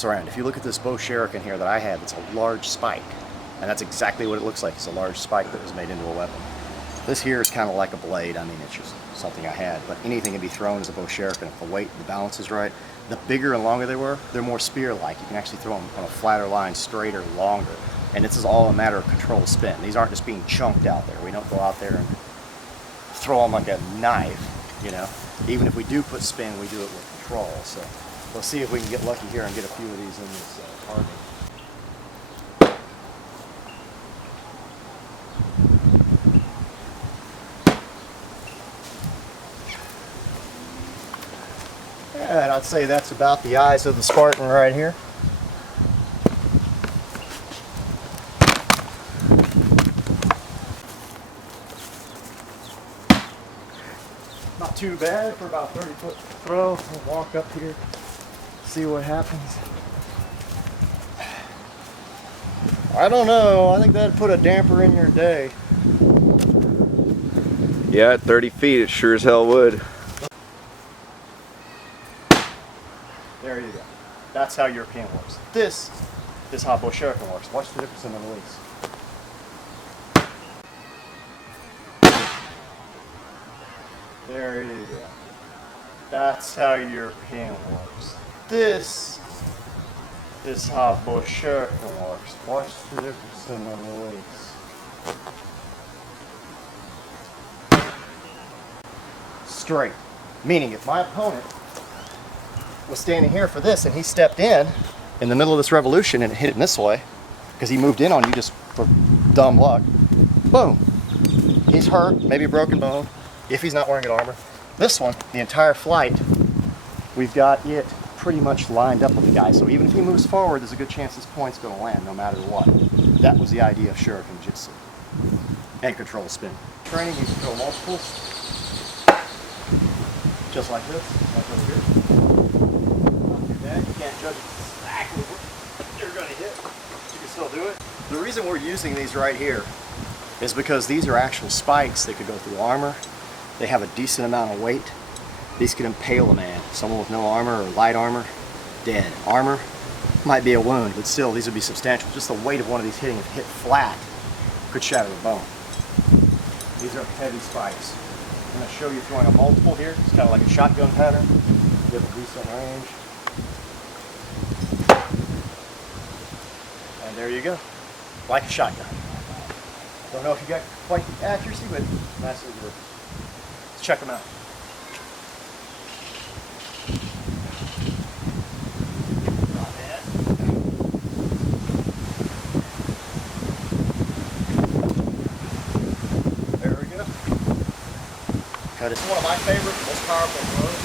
this Thrand. If you look at this bow shuriken here that I had, it's a large spike. And that's exactly what it looks like. It's a large spike that was made into a weapon. This here is kind of like a blade. I mean, it's just something I had. But anything can be thrown as a bow shuriken if the weight and the balance is right. The bigger and longer they were, they're more spear-like. You can actually throw them on a flatter line, straighter, longer. And this is all a matter of controlled spin. These aren't just being chunked out there. We don't go out there and throw them like a knife, you know. Even if we do put spin, we do it with control. So we'll see if we can get lucky here and get a few of these in this target. And I'd say that's about the eyes of the Spartan right here. Not too bad for about a 30-foot throw. We'll walk up here, see what happens. I don't know. I think that'd put a damper in your day. Yeah, at 30 feet, it sure as hell would. There you go. That's how European works. This is how bow shuriken works. Watch the difference in the release. There you go. That's how European works. This is how bow shuriken works. Watch the difference in the release. Straight. Meaning if my opponent was standing here for this and he stepped in the middle of this revolution and hit it this way because he moved in on you just for dumb luck, boom, he's hurt, maybe a broken bone if he's not wearing an armor. This one, the entire flight, we've got it pretty much lined up with the guy, so even if he moves forward, there's a good chance this point's going to land no matter what. That was the idea of shuriken jitsu and control spin training. You can throw multiples just like this, like over here. You can't judge exactly what you're going to hit. You can still do it. The reason we're using these right here is because these are actual spikes that could go through armor. They have a decent amount of weight. These could impale a man. Someone with no armor or light armor, dead. Armor might be a wound, but still these would be substantial. Just the weight of one of these hitting, if it hit flat, could shatter the bone. These are heavy spikes. I'm going to show you throwing a multiple here. It's kind of like a shotgun pattern. You have a decent range. And there you go, like a shotgun. Don't know if you got quite the accuracy, but nicely good. Let's check them out. Not bad. There we go. Cut it. It's one of my favorite, most powerful throws.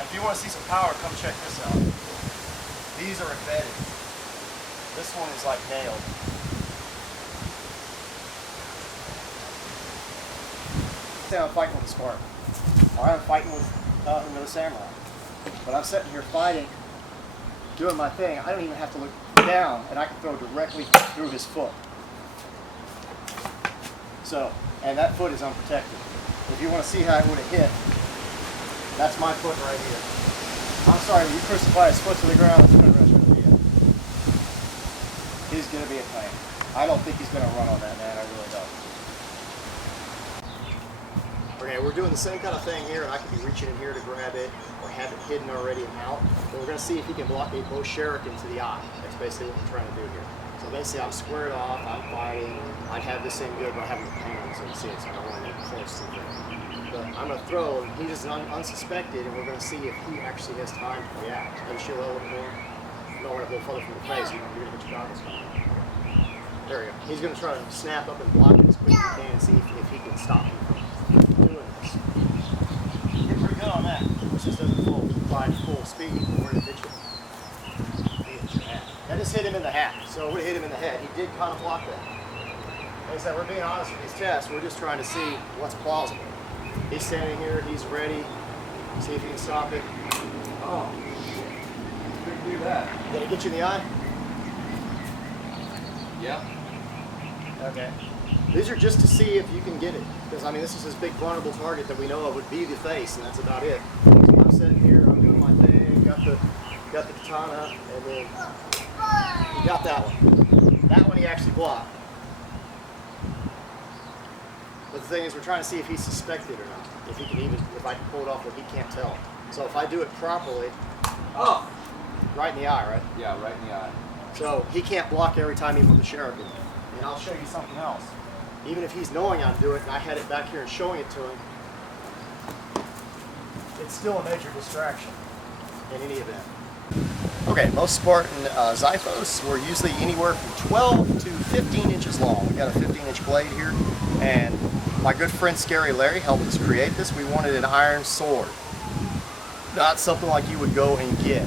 If you want to see some power, come check this out. These are embedded. This one is like nailed. Say I'm fighting with a Spartan, or I'm fighting with another samurai. But I'm sitting here fighting, doing my thing. I don't even have to look down, and I can throw directly through his foot. So, and that foot is unprotected. If you want to see how it would have hit, that's my foot right here. I'm sorry, when you crucify his foot to the ground, that's going to be it. He's going to be a pain. I don't think he's going to run on that, man. I really don't. Okay, we're doing the same kind of thing here, and I could be reaching in here to grab it, or have it hidden already and out. But we're going to see if he can block a bow shuriken to the eye. That's basically what we're trying to do here. So basically, I'm squared off, I'm fighting. I'd have this thing good, but I have the pain, so you see it's kind of running close to the But I'm going to throw, he's just unsuspected, and we're going to see if he actually has time to react. Maybe shoot a little bit more. Lower it a little further from the face. You're going to get your goggles on. There we go. He's going to try to snap up and block it as quick as he can and see if he can stop him from doing this. You're pretty good on that. It just doesn't fly full speed, but we're going to hit you. That just hit him in the hat. So it would have hit him in the head. He did kind of block that. Like I said, we're being honest with these tests. We're just trying to see what's plausible. He's standing here, he's ready. See if he can stop it. Oh, couldn't do that. Did it get you in the eye? Yeah. Okay. These are just to see if you can get it. Because, I mean, this is his big vulnerable target that we know of would be the face, and that's about it. So I'm sitting here, I'm doing my thing, got the katana, and then he got that one. That one he actually blocked. But the thing is, we're trying to see if he's suspected or not. If he can even, if I can pull it off where he can't tell. So if I do it properly, oh, right in the eye, right? Yeah, right in the eye. So he can't block every time he puts the shuriken. And I'll show you something else. Even if he's knowing how to do it, and I had it back here and showing it to him, it's still a major distraction in any event. Okay, most Spartan Xiphos were usually anywhere from 12 to 15 inches long. We got a 15-inch blade here, and my good friend Scary Larry helped us create this. We wanted an iron sword, not something like you would go and get.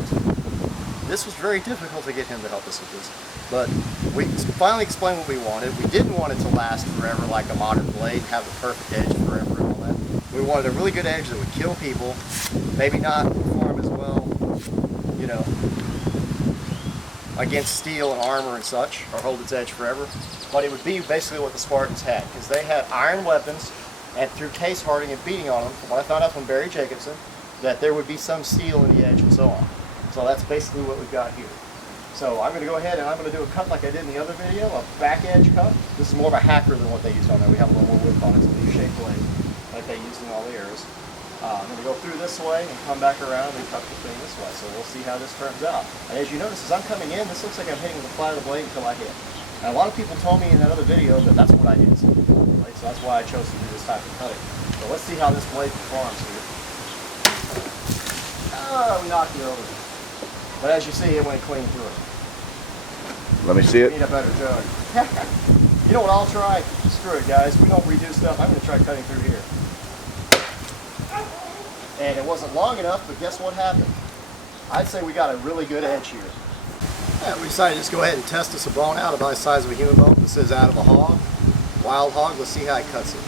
This was very difficult to get him to help us with this, but we finally explained what we wanted. We didn't want it to last forever like a modern blade, have the perfect edge forever and all that. We wanted a really good edge that would kill people, maybe not perform as well, you know, against steel and armor and such, or hold its edge forever, but it would be basically what the Spartans had, because they had iron weapons, and through case hardening and beating on them, from what I found out from Barry Jacobson, that there would be some steel in the edge and so on. So that's basically what we've got here. So I'm going to go ahead and I'm going to do a cut like I did in the other video, a back edge cut. This is more of a hacker than what they used on there. We have a little more whip on it. It's a U-shaped blade like they used in all the eras. I'm going to go through this way and come back around and cut the thing this way. So we'll see how this turns out. And as you notice, as I'm coming in, this looks like I'm hitting the flat of the blade until I hit. And a lot of people told me in that other video that that's what I did. So that's why I chose to do this type of cutting. So let's see how this blade performs here. Oh, we knocked it over. But as you see, it went clean through it. Let me see We it. need a better jug. You know what, I'll try. Screw it, guys. We don't redo stuff. I'm going to try cutting through here. And it wasn't long enough, but guess what happened? I'd say we got a really good edge here. Yeah, we decided to just go ahead and test us a bone out about the size of a human bone. This is out of a hog, wild hog. Let's see how it cuts it.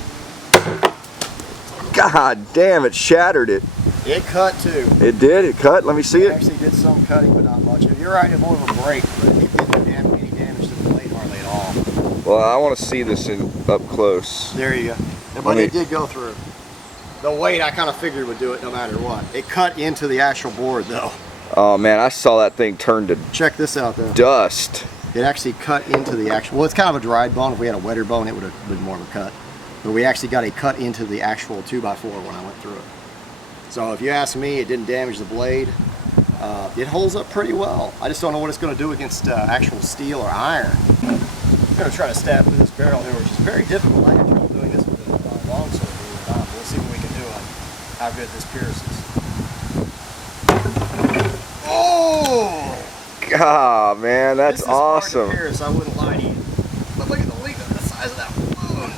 God damn, it shattered it. It cut too. It did? It cut? Let me see It it. actually did some cutting, but not much. You're right, it more of a break, but it didn't do any damage to the blade hardly at all. Well, I want to see this up close. There you go. But it did go through. The weight I kind of figured would do it no matter what. It cut into the actual board though. Oh man, I saw that thing turn to Check this out though. dust. It actually cut into the actual, well, it's kind of a dried bone. If we had a wetter bone, it would have been more of a cut. But we actually got a cut into the actual 2x4 when I went through it. So if you ask me, it didn't damage the blade. It holds up pretty well. I just don't know what it's going to do against actual steel or iron. I'm going to try to stab through this barrel here, which is very difficult. I had trouble doing this with a longsword, believe it or not. We'll see what we can do on how good this pierces. Oh! God, man, that's This is awesome. hard to pierce, I wouldn't lie to you. But look at the length, the size of that wound.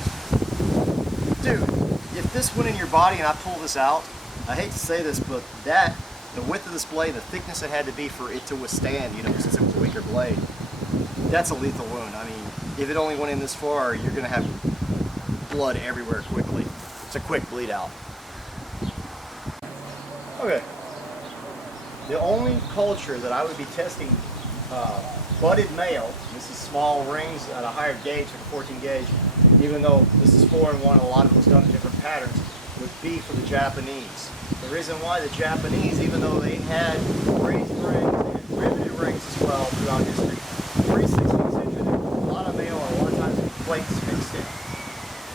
Dude, if this went in your body and I pull this out, I hate to say this, but the width of this blade, the thickness it had to be for it to withstand, you know, since it was a weaker blade, that's a lethal wound. I mean, if it only went in this far, you're going to have blood everywhere quickly. It's a quick bleed out. Okay. The only culture that I would be testing budded male, this is small rings at a higher gauge, like a 14 gauge, even though this is 4-in-1, a lot of it was done in different patterns, would be for the Japanese. The reason why the Japanese, even though they had raised rings, they had riveted rings as well throughout history, 3/16 inch, a lot of male and a lot of times plates fixed in.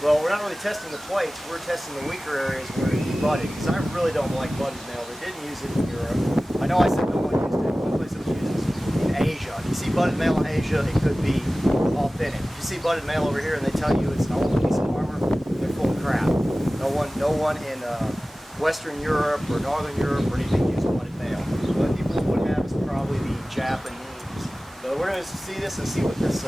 Well, we're not really testing the plates, we're testing the weaker areas where it would be budded, because I really don't like budded male. They didn't use it in Europe. I know I said no one used it. One place that was used is in Asia. If you see budded male in Asia, it could be authentic. If you see budded male over here and they tell you it's an old piece of armor, they're full of crap. No one in Western Europe or Northern Europe or anything used budded male. The only people who would have is probably the Japanese. So we're going to see this and see what this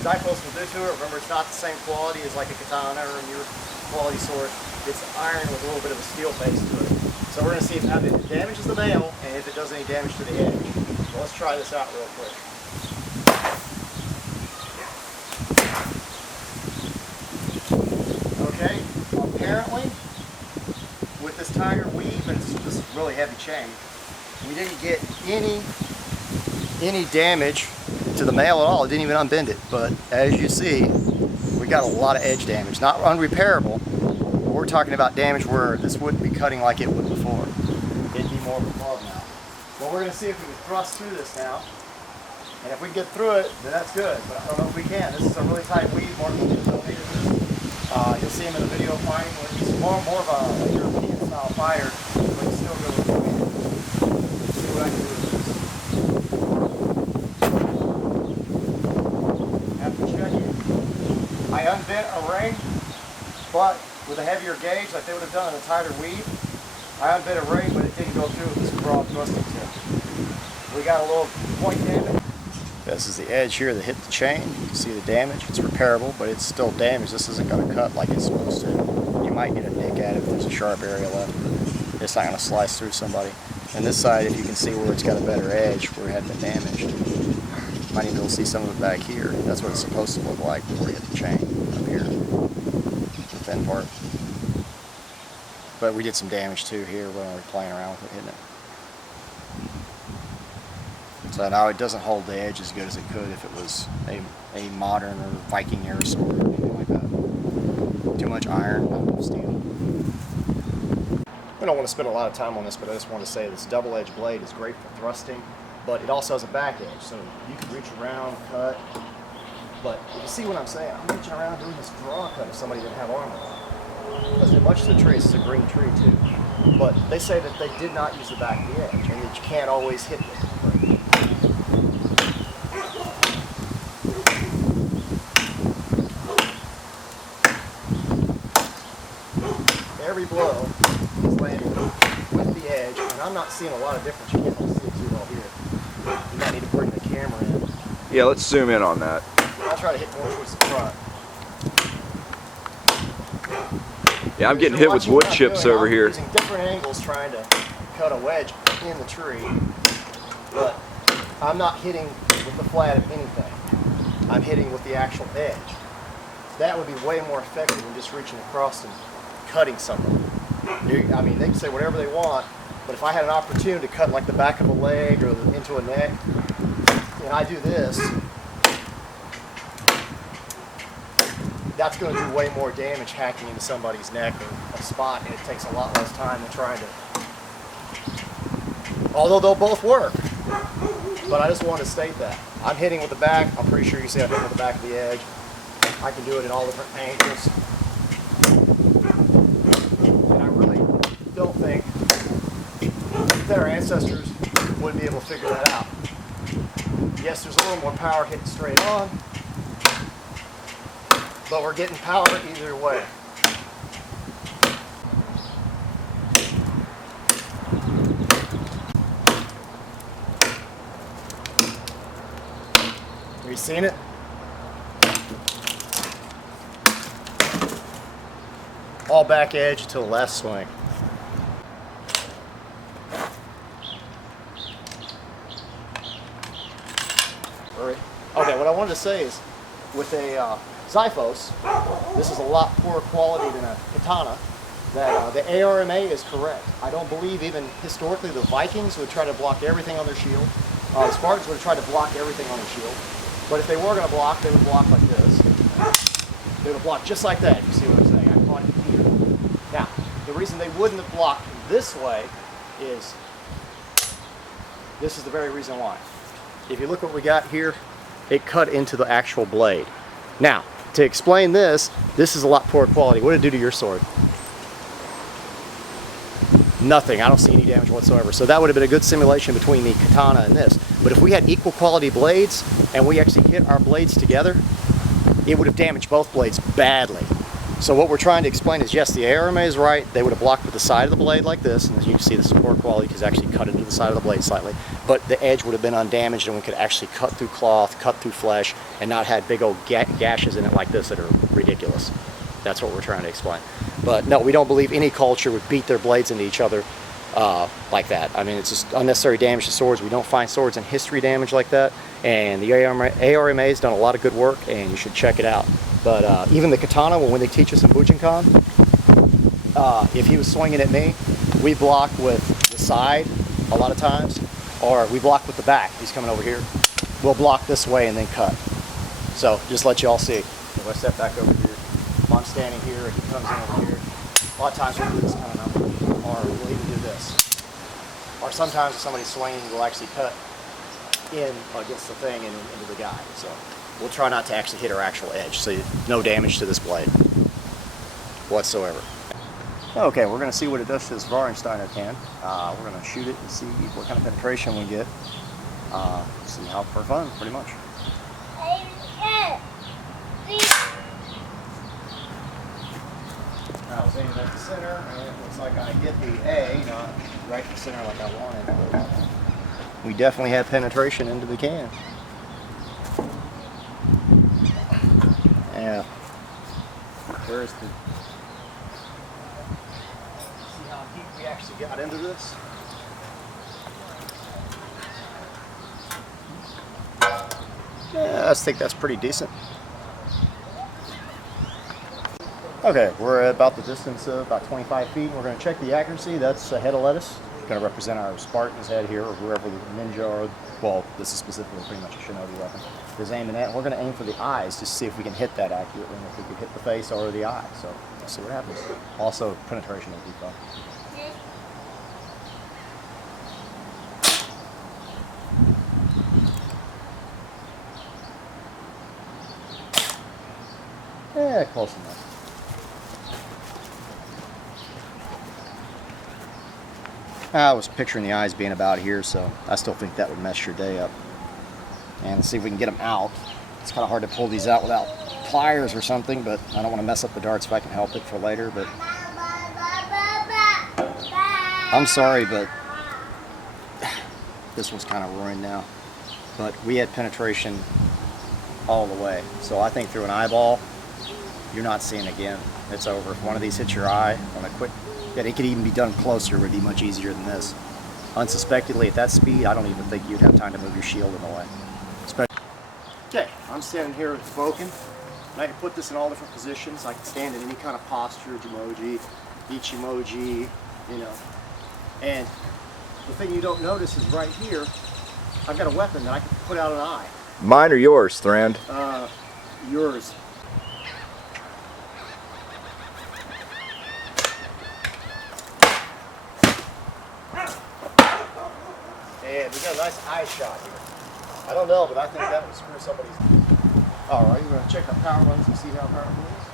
Xiphos will do to it. Remember, it's not the same quality as like a katana or a newer quality sword. It's iron with a little bit of a steel base to it. So we're going to see if it damages the male and if it does any damage to the edge. So let's try this out real quick. Okay, apparently with this tiger weave and this really heavy chain, we didn't get any damage to the male at all. It didn't even unbend it. But as you see, we got a lot of edge damage. Not unrepairable, but we're talking about damage where this wouldn't be cutting like it would before. It'd be more of a club now. Well, we're going to see if we can thrust through this now. And if we can get through it, then that's good. But I don't know if we can. This is a really tight weed. Martin just donated this. You'll see him in the video fighting. He's more of a European style fighter, but he's still really good. Let's see what I can do with this. After checking, I unbent a ring, but with a heavier gauge, like they would have done in a tighter weave, I unbent a ring, but it didn't go through with this broad thrusting tip. We got a little point damage. This is the edge here that hit the chain. You can see the damage. It's repairable, but it's still damaged. This isn't going to cut like it's supposed to. You might get a nick at it if there's a sharp area left, but it's not going to slice through somebody. And this side, if you can see where it's got a better edge, where it had been damaged, you might even be able to see some of it back here. That's what it's supposed to look like before you hit the chain up here, the thin part. But we did some damage too here when we were playing around with it, hitting it. So now it doesn't hold the edge as good as it could if it was a modern or Viking era sword or anything like that. Too much iron, not enough steel. I don't want to spend a lot of time on this, but I just want to say this double-edged blade is great for thrusting, but it also has a back edge, so you can reach around, cut. But if you see what I'm saying, I'm reaching around doing this draw cut if somebody didn't have armor on. Because much of the tree, it's a green tree too. But they say that they did not use the back of the edge, and that you can't always hit it. Every blow is landing with the edge, and I'm not seeing a lot of difference. You can't really see it too well here. You might need to bring the camera in. Yeah, let's zoom in on that. I'll try to hit more towards the front. Yeah, I'm getting hit with wood chips over here. I'm using different angles trying to cut a wedge in the tree, but I'm not hitting with the flat of anything. I'm hitting with the actual edge. That would be way more effective than just reaching across and cutting something. I mean, they can say whatever they want, but if I had an opportunity to cut like the back of a leg or into a neck, and I do this, that's going to do way more damage hacking into somebody's neck or a spot, and it takes a lot less time than trying to. Although they'll both work, but I just wanted to state that. I'm hitting with the back. I'm pretty sure you see I'm hitting with the back of the edge. I can do it in all different angles. And I really don't think that our ancestors would be able to figure that out. Yes, there's a little more power hitting straight on, but we're getting power either way. Have you seen it? All back edge until the last swing. Okay, what I wanted to say is, with a Xiphos, this is a lot poorer quality than a katana. That the ARMA is correct. I don't believe even historically the Vikings would try to block everything on their shield. The Spartans would try to block everything on their shield. But if they were going to block, they would block like this. They would block just like that. You see what I'm saying? I caught it here. Now, the reason they wouldn't have blocked this way is this is the very reason why. If you look what we got here, it cut into the actual blade. Now, to explain this, this is a lot poorer quality. What did it do to your sword? Nothing. I don't see any damage whatsoever. So that would have been a good simulation between the katana and this. But if we had equal quality blades and we actually hit our blades together, it would have damaged both blades badly. So what we're trying to explain is, yes, the ARMA is right. They would have blocked with the side of the blade like this, and as you can see, this is poor quality because it actually cut into the side of the blade slightly. But the edge would have been undamaged, and we could actually cut through cloth, cut through flesh, and not had big old gashes in it like this that are ridiculous. That's what we're trying to explain. But no, we don't believe any culture would beat their blades into each other like that. I mean, it's just unnecessary damage to swords. We don't find swords in history damage like that. And the ARMA has done a lot of good work, and you should check it out. But even the katana, when they teach us in Bujinkan, if he was swinging at me, we block with the side a lot of times, or we block with the back. He's coming over here. We'll block this way and then cut. So just let you all see. If I step back over here, if I'm standing here and he comes in over here, a lot of times we'll do this kind of number, or we'll even do this. Or sometimes if somebody's swinging, we'll actually cut in against the thing and into the guy. So we'll try not to actually hit our actual edge, so no damage to this blade whatsoever. Okay, we're going to see what it does to this Varensteiner can. We're going to shoot it and see what kind of penetration we get. See how for fun, pretty much. I was aiming at the center, and it looks like I get the A, not right in the center like I wanted. We definitely had penetration into the can. Yeah. Where's the... See how deep we actually got into this? Yeah, I think that's pretty decent. Okay, we're at about the distance of about 25 feet. We're going to check the accuracy. That's a head of lettuce. It's going to represent our Spartan's head here, or whoever the ninja, or, well, this is specifically pretty much a shinobi weapon, is aiming at. And we're going to aim for the eyes to see if we can hit that accurately, and if we can hit the face or the eye. So let's see what happens. Also, penetration will be fun. Yeah, close enough. I was picturing the eyes being about here, so I still think that would mess your day up. And let's see if we can get them out. It's kind of hard to pull these out without pliers or something, but I don't want to mess up the darts if I can help it for later. But I'm sorry, but this one's kind of ruined now. But we had penetration all the way, so I think through an eyeball, you're not seeing again. It's over. If one of these hits your eye on a quick, it could even be done closer. It would be much easier than this. Unsuspectedly, at that speed, I don't even think you'd have time to move your shield in the way. Okay, I'm standing here with Spoken, and I can put this in all different positions. I can stand in any kind of posture, Jimoji, Ichimoji, you know. And the thing you don't notice is right here, I've got a weapon that I can put out an eye. Mine or yours, Thrand? Yours. And we got a nice eye shot here. I don't know, but I think that would screw somebody's... Alright, we're going to check the power runs and see how powerful it is.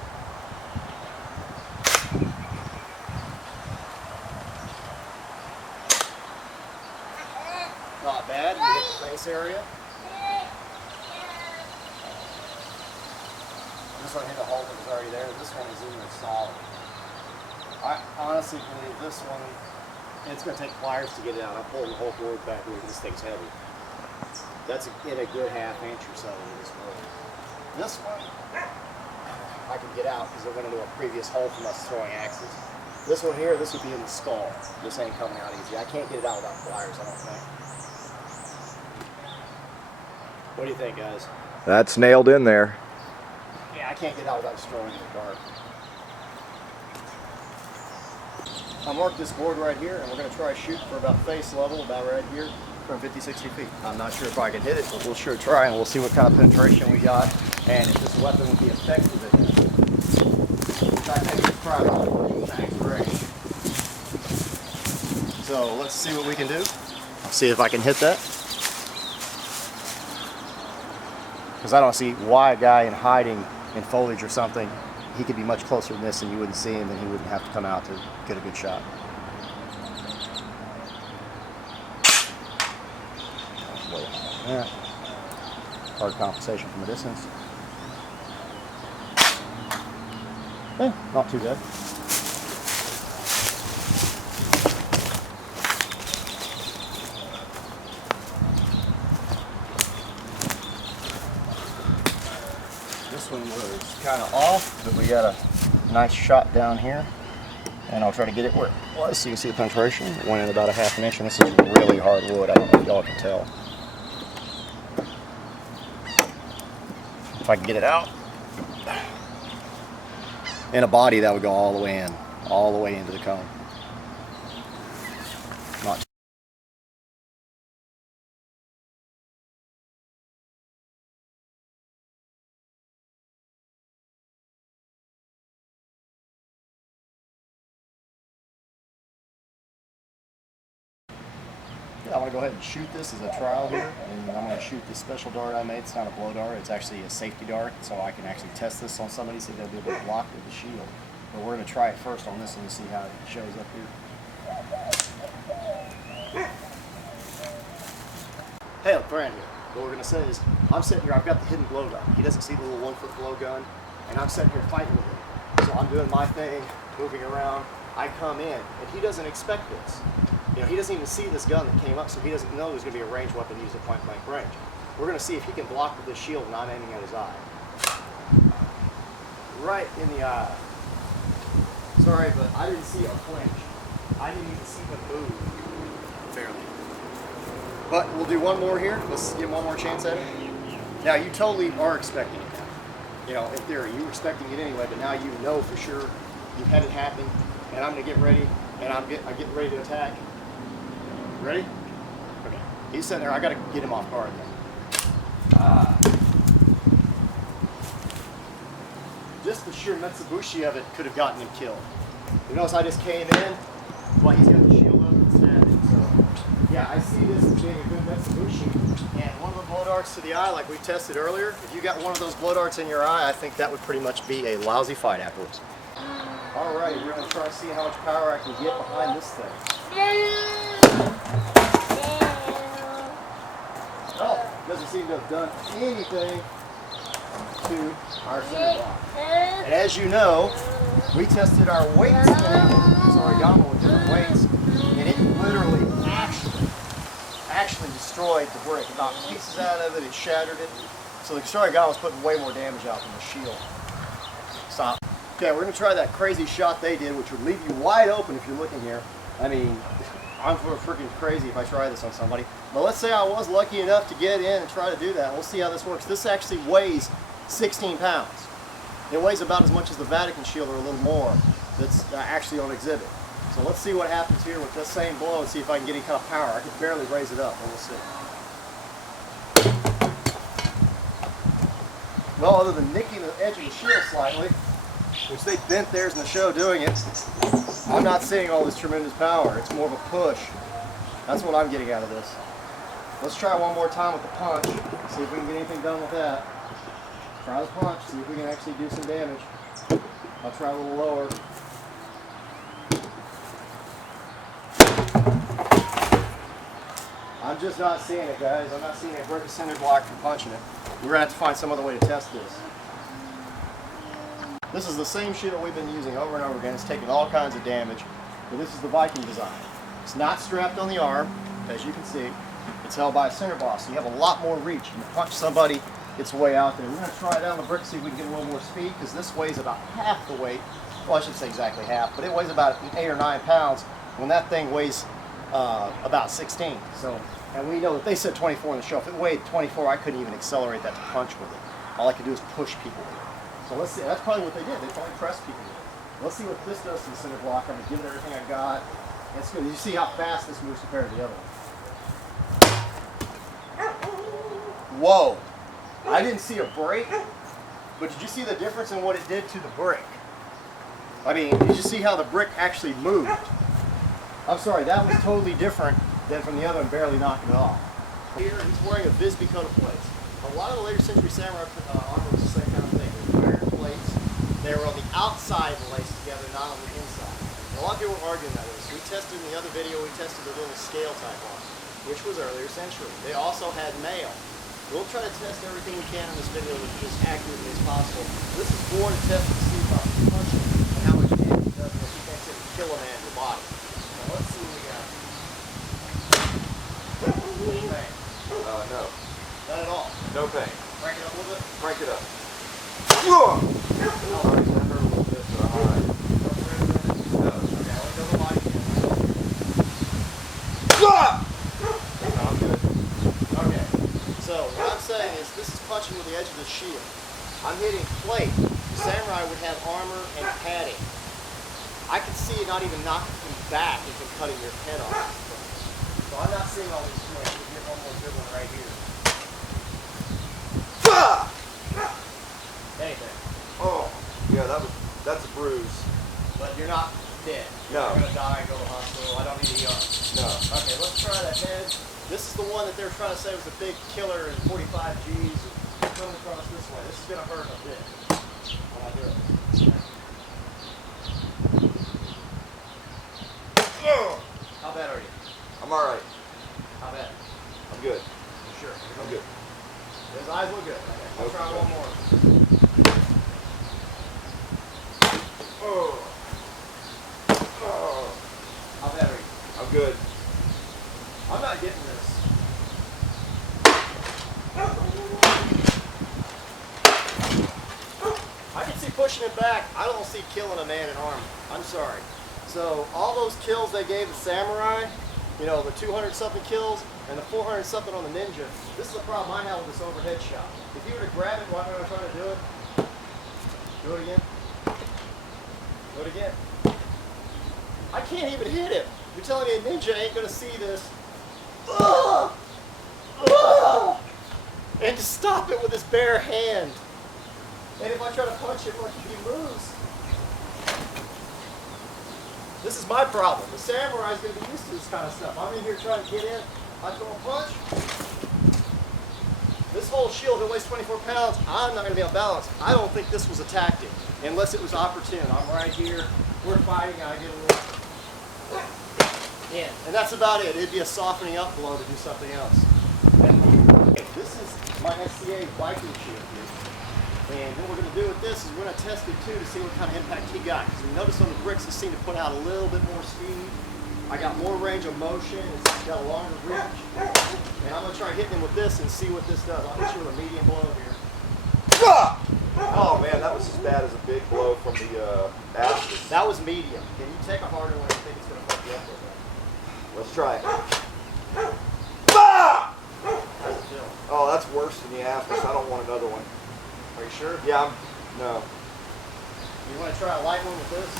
Not bad. You hit the face area. This one hit a hole that was already there. This one is in there solid. I honestly believe this one, it's going to take pliers to get it out. I'm pulling the whole board back here. This thing's heavy. That's in a good half-inch or so in this board. This one, I can get out because it went into a previous hole from us throwing axes. This one here, this would be in the skull. This ain't coming out easy. I can't get it out without pliers, I don't think. What do you think, guys? That's nailed in there. Yeah, I can't get out without destroying the dark. I'll mark this board right here, and we're going to try shooting for about face level, about right here, from 50, 60 feet. I'm not sure if I can hit it, but we'll sure try, and we'll see what kind of penetration we got, and if this weapon will be effective at that. In fact, maybe it's probably max range. So let's see what we can do. I'll see if I can hit that. Because I don't see why a guy in hiding in foliage or something, he could be much closer than this and you wouldn't see him and he wouldn't have to come out to get a good shot. Yeah. Hard compensation from a distance. Yeah, not too bad. This one was kind of off, but we got a nice shot down here. And I'll try to get it where it was so you can see the penetration. It went in about a half an inch, and this is really hard wood. I don't know if y'all can tell. If I can get it out. In a body, that would go all the way into the cone. Not I want to go ahead and shoot this as a trial here, and I'm going to shoot this special dart I made. It's not a blow dart, it's actually a safety dart, so I can actually test this on somebody so they'll be able to block with the shield. But we're going to try it first on this one and see how it shows up here. Hey, Thrand here. What we're going to say is, I'm sitting here, I've got the hidden blow gun. He doesn't see the little 1-foot blow gun, and I'm sitting here fighting with him. So I'm doing my thing, moving around. I come in, and he doesn't expect this. You know, he doesn't even see this gun that came up, so he doesn't know there's going to be a ranged weapon used at point blank range. We're going to see if he can block with this shield, not aiming at his eye. Right in the eye. Sorry, but I didn't see a flinch. I didn't even see him move. Fairly. But we'll do one more here. Let's give him one more chance at it. Now, you totally are expecting it. You know, in theory, you were expecting it anyway, but now you know for sure you've had it happen, and I'm going to get ready, and I'm getting ready to attack. Ready? Okay. He's sitting there. I got to get him off guard then. Just the sheer Metsubushi of it could have gotten him killed. You notice I just came in while he's got the shield up and stabbing. So, yeah, I see this as being a good Metsubushi. And one of the blow darts to the eye, like we tested earlier, if you got one of those blow darts in your eye, I think that would pretty much be a lousy fight afterwards. Alright, we're going to try to see how much power I can get behind this thing. Oh, doesn't seem to have done anything to our center block. And as you know, we tested our weights in Kusarigama with different weights, and it literally actually destroyed the brick. It knocked pieces out of it, it shattered it. So the Kusarigama was putting way more damage out than the shield. Stop. Okay, we're going to try that crazy shot they did, which would leave you wide open if you're looking here. I mean, I'm freaking crazy if I try this on somebody. But let's say I was lucky enough to get in and try to do that. We'll see how this works. This actually weighs 16 pounds. It weighs about as much as the Vatican shield or a little more that's actually on exhibit. So let's see what happens here with this same blow and see if I can get any kind of power. I can barely raise it up, but we'll see. Well, other than nicking the edge of the shield slightly, which they bent theirs in the show doing it, I'm not seeing all this tremendous power. It's more of a push. That's what I'm getting out of this. Let's try one more time with the punch. See if we can get anything done with that. Try the punch, see if we can actually do some damage. I'll try a little lower. I'm just not seeing it, guys. I'm not seeing it break a center block from punching it. We're going to have to find some other way to test this. This is the same shield we've been using over and over again. It's taken all kinds of damage, but this is the Viking design. It's not strapped on the arm, as you can see. It's held by a center boss, so you have a lot more reach. You can punch somebody, it's way out there. We're going to try it on the brick, see if we can get a little more speed, because this weighs about half the weight. Well, I should say exactly half, but it weighs about 8 or 9 pounds when that thing weighs about 16. So, and we know that they said 24 in the show. If it weighed 24, I couldn't even accelerate that to punch with it. All I could do is push people with it. So let's see, that's probably what they did. They probably pressed people with it. Let's see what this does to the center block. I'm going to give it everything I got. It's good. You see how fast this moves compared to the other one. Whoa! I didn't see a break, but did you see the difference in what it did to the brick? I mean, did you see how the brick actually moved? I'm sorry, that was totally different than from the other and barely knocking it off. Here, he's wearing a Visby coat of plates. A lot of the later century samurai armor was the same kind of thing. They were wearing plates. They were on the outside and laced together, not on the inside. And a lot of people were arguing that way. So we tested in the other video, we tested the little scale type one, which was earlier century. They also had mail. We'll try to test everything we can in this video as accurately as possible. This is more to test to see about punching and how much damage it does and if you can actually kill a man in the body. So let's see what we got. Any pain? No. Not at all. No pain. Crank it up a little bit. Crank it up. Oh. Alright, that hurt a little bit, so alright. Okay, I'll let go of the body again. Sounds good. Okay, so what I'm saying is this is punching with the edge of the shield. I'm hitting plate. The samurai would have armor and padding. I can see it not even knocking him back and cutting your head off. So I'm not seeing all these swings. We'll get one more good one right here. Anything. Oh, yeah, that's a bruise. But you're not dead. No. You're not going to die and go to the hospital. I don't need a ER. No. Okay, let's try that head. This is the one that they're trying to say was a big killer in 45 Gs coming across this way. This is going to hurt a bit when I do it. How bad are you? I'm all right. How bad? I'm good. You sure? I'm good. His eyes look good. Okay. I'll try one more. Oh. Oh. How bad are you? I'm good. I'm not getting this. I can see pushing it back. I don't see killing a man in armor. I'm sorry. So all those kills they gave the samurai, you know, the 200 something kills and the 400 something on the ninja, this is the problem I have with this overhead shot. If you were to grab it while I'm trying to do it again. Do it again. I can't even hit him. You're telling me a ninja ain't gonna see this. Ugh! Ugh! And to stop it with his bare hand. And if I try to punch him, like he moves. This is my problem. The samurai's going to be used to this kind of stuff. I'm in here trying to get in. I throw a punch. This whole shield, it weighs 24 pounds. I'm not going to be on balance. I don't think this was a tactic, unless it was opportune. I'm right here. We're fighting. I get a little in. And that's about it. It'd be a softening up blow to do something else. And this is my SCA Viking shield here. And what we're going to do with this is we're going to test it too to see what kind of impact he got. Because we noticed on the bricks it seemed to put out a little bit more speed. I got more range of motion. It's got a longer reach. And I'm going to try hitting him with this and see what this does. I'll hit you with a medium blow here. Oh man, that was as bad as a big blow from the Aspis. That was medium. Can you take a harder one? I think it's going to fuck you up a little bit. Let's try it. How's it feel? Oh, that's worse than the Aspis. I don't want another one. Are you sure? Yeah, no. You want to try a light one with this?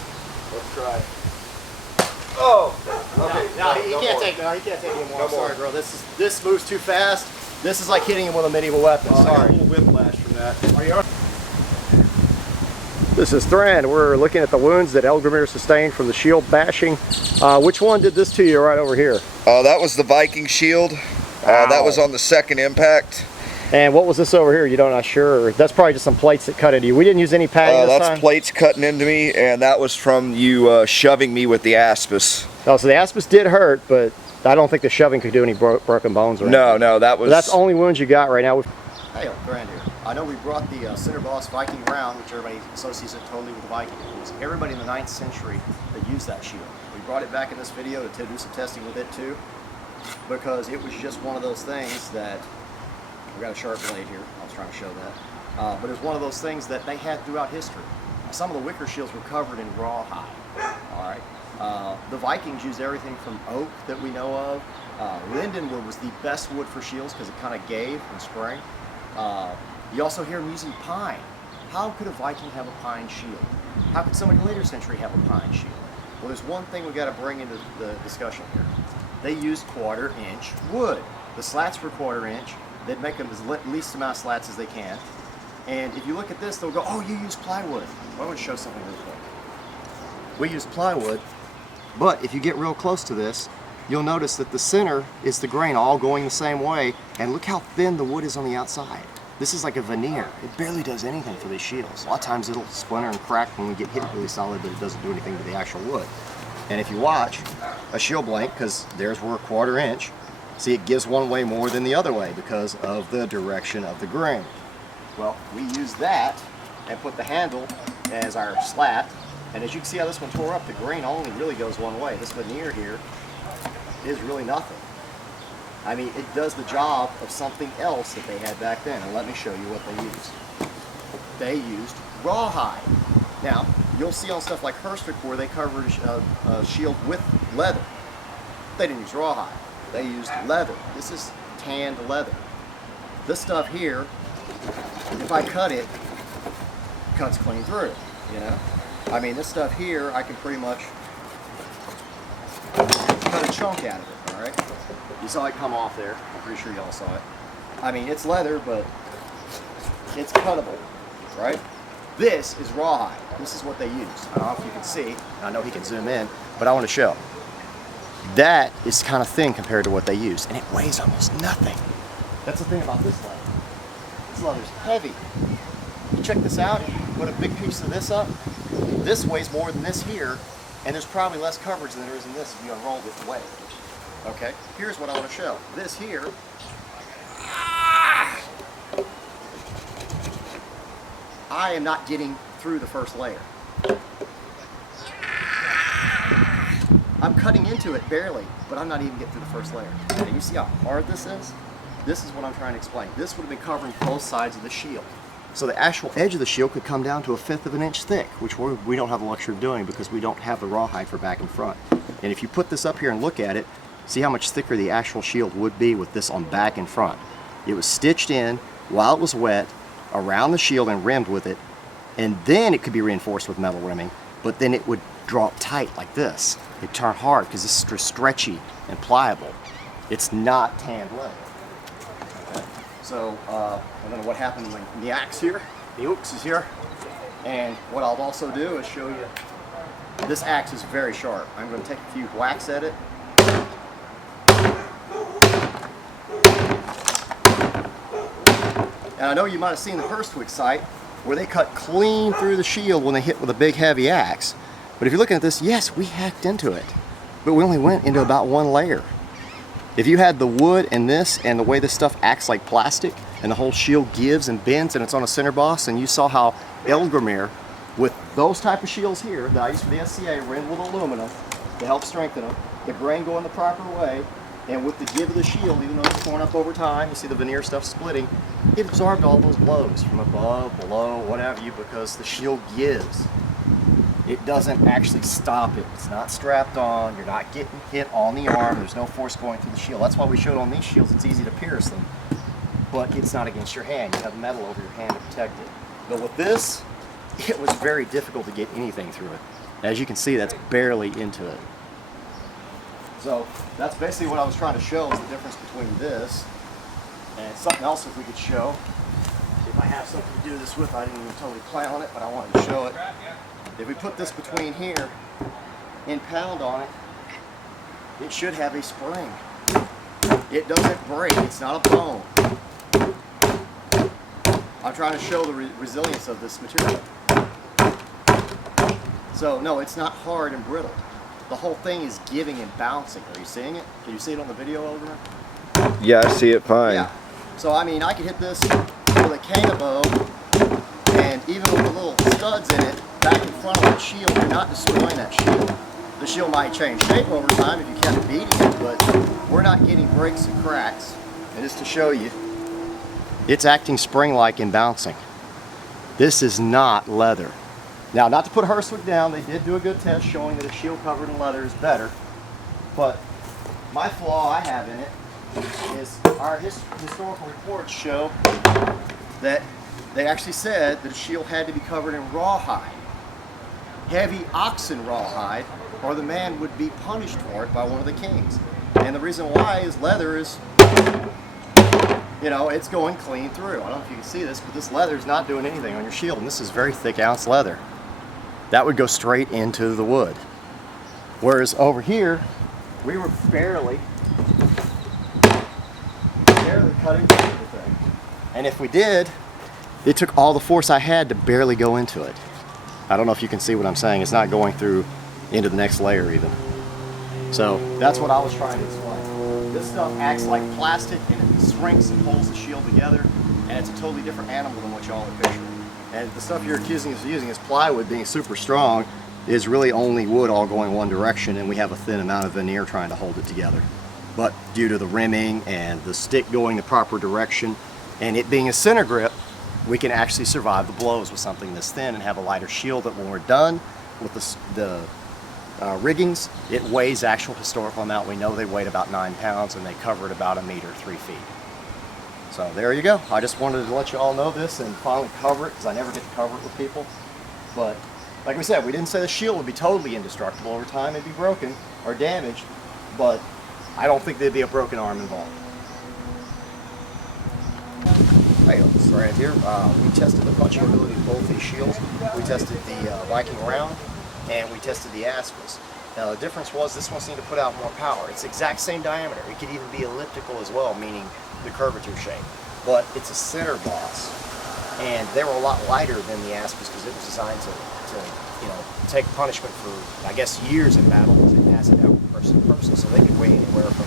Let's try it. Oh! Okay. No, he no can't more. take it. No, he can't take it anymore. No I'm sorry, more. bro. This moves too fast. This is like hitting him with a medieval weapon. I got a Sorry. little whiplash from that. Are you? This is Thrand. We're looking at the wounds that Eldgrimrs sustained from the shield bashing. Which one did this to you right over here? That was the Viking shield. That was on the second impact. And what was this over here? You don't know, sure. That's probably just some plates that cut into you. We didn't use any padding this That's time? plates cutting into me, and that was from you shoving me with the Aspis. Oh, so the Aspis did hurt, but I don't think the shoving could do any broken bones or anything. No, that was... But that's the only wounds you got right now. Hey, Thrand here. I know we brought the Center Boss Viking round, which everybody associates it totally with the Viking. It was everybody in the 9th century that used that shield. We brought it back in this video to do some testing with it too, because it was just one of those things that... We got a sharp blade here. I was trying to show that. But it was one of those things that they had throughout history. Some of the wicker shields were covered in rawhide. All right. The Vikings used everything from oak that we know of. Linden wood was the best wood for shields because it kind of gave in spring. You also hear them using pine. How could a Viking have a pine shield? How could somebody later century have a pine shield? Well, there's one thing we got to bring into the discussion here. They used 1/4 inch wood. The slats were 1/4 inch. They'd make them as least amount of slats as they can. And if you look at this, they'll go, oh, you use plywood. Well, I want to show something real quick. We use plywood, but if you get real close to this, you'll notice that the center is the grain all going the same way, and look how thin the wood is on the outside. This is like a veneer. It barely does anything for these shields. A lot of times it'll splinter and crack when we get hit really solid, but it doesn't do anything to the actual wood. And if you watch a shield blank, because there's where 1/4 inch, see, it gives one way more than the other way because of the direction of the grain. Well, we use that and put the handle as our slat. And as you can see how this one tore up, the grain only really goes one way. This veneer here is really nothing. I mean, it does the job of something else that they had back then. And let me show you what they used. They used rawhide. Now, you'll see on stuff like Herstrick where they covered a shield with leather. They didn't use rawhide. They used leather. This is tanned leather. This stuff here, if I cut it, cuts clean through, you know? I mean, this stuff here, I can pretty much cut a chunk out of it, all right? You saw it come off there. I'm pretty sure y'all saw it. I mean, it's leather, but it's cuttable, right? This is rawhide. This is what they use. I don't know if you can see. I know he can zoom in, but I want to show. That is kind of thin compared to what they use, and it weighs almost nothing. That's the thing about this leather. This leather's heavy. You check this out, you put a big piece of this up, this weighs more than this here, and there's probably less coverage than there is in this if you unroll this way. Okay, here's what I want to show. This here, I am not getting through the first layer. I'm cutting into it barely, but I'm not even getting through the first layer. And you see how hard this is? This is what I'm trying to explain. This would have been covering both sides of the shield. So the actual edge of the shield could come down to 1/5 of an inch thick, which we don't have the luxury of doing because we don't have the rawhide for back and front. And if you put this up here and look at it, see how much thicker the actual shield would be with this on back and front. It was stitched in while it was wet around the shield and rimmed with it, and then it could be reinforced with metal rimming, but then it would draw up tight like this. It'd turn hard because it's stretchy and pliable. It's not tanned leather. Okay. So I don't know what happened in the axe here. The axe is here. And what I'll also do is show you, this axe is very sharp. I'm going to take a few whacks at it. And I know you might have seen the Herstwick site where they cut clean through the shield when they hit with a big heavy axe. But if you're looking at this, yes, we hacked into it, but we only went into about 1 layer. If you had the wood and this and the way this stuff acts like plastic and the whole shield gives and bends and it's on a center boss, and you saw how Eldgrimr with those type of shields here that I use for the SCA rimmed with aluminum to help strengthen them, the grain going the proper way, and with the give of the shield, even though it's torn up over time, you see the veneer stuff splitting, it absorbed all those blows from above, below, what have you, because the shield gives. It doesn't actually stop it. It's not strapped on. You're not getting hit on the arm. There's no force going through the shield. That's why we showed on these shields it's easy to pierce them. But it's not against your hand. You have metal over your hand to protect it. But with this, it was very difficult to get anything through it. As you can see, that's barely into it. So that's basically what I was trying to show, is the difference between this and something else if we could show. If I have something to do this with, I didn't even totally plan on it, but I wanted to show it. If we put this between here and pound on it, it should have a spring. It doesn't break, it's not a bone. I'm trying to show the resilience of this material. So no, it's not hard and brittle. The whole thing is giving and bouncing. Are you seeing it? Can you see it on the video over there? Yeah, I see it fine. Yeah. So I mean, I could hit this with a Canabo, and even with the little studs in it, back in front of that shield, you're not destroying that shield. The shield might change shape over time if you kept beating it, but we're not getting breaks and cracks. And just to show you, it's acting spring-like and bouncing. This is not leather. Now, not to put Herstwick down, they did do a good test showing that a shield covered in leather is better. But my flaw I have in it is our historical reports show that they actually said that a shield had to be covered in rawhide, heavy oxen rawhide, or the man would be punished for it by one of the kings. And the reason why is leather is, you know, it's going clean through. I don't know if you can see this, but this leather is not doing anything on your shield, and this is very thick ounce leather. That would go straight into the wood. Whereas over here, we were barely cutting through the thing. And if we did, it took all the force I had to barely go into it. I don't know if you can see what I'm saying. It's not going through into the next layer even. So that's what I was trying to explain. This stuff acts like plastic, and it shrinks and holds the shield together, and it's a totally different animal than what y'all are picturing. And the stuff you're accusing us of using, is plywood being super strong, is really only wood all going one direction, and we have a thin amount of veneer trying to hold it together. But due to the rimming and the stick going the proper direction, and it being a center grip, we can actually survive the blows with something this thin and have a lighter shield that when we're done with the riggings, it weighs actual historical amount. We know they weighed about 9 pounds and they covered about 1 meter, 3 feet. So there you go. I just wanted to let you all know this and finally cover it, because I never get to cover it with people. But like we said, we didn't say the shield would be totally indestructible over time. It'd be broken or damaged, but I don't think there'd be a broken arm involved. Hey, it's Thrand here. We tested the punching ability of both these shields. We tested the Viking round, and we tested the Aspis. Now the difference was this one seemed to put out more power. It's the exact same diameter. It could even be elliptical as well, meaning the curvature shape. But it's a center boss. And they were a lot lighter than the Aspis because it was designed to take punishment for, I guess, years in battle because they pass it out from person to person. So they could weigh anywhere from,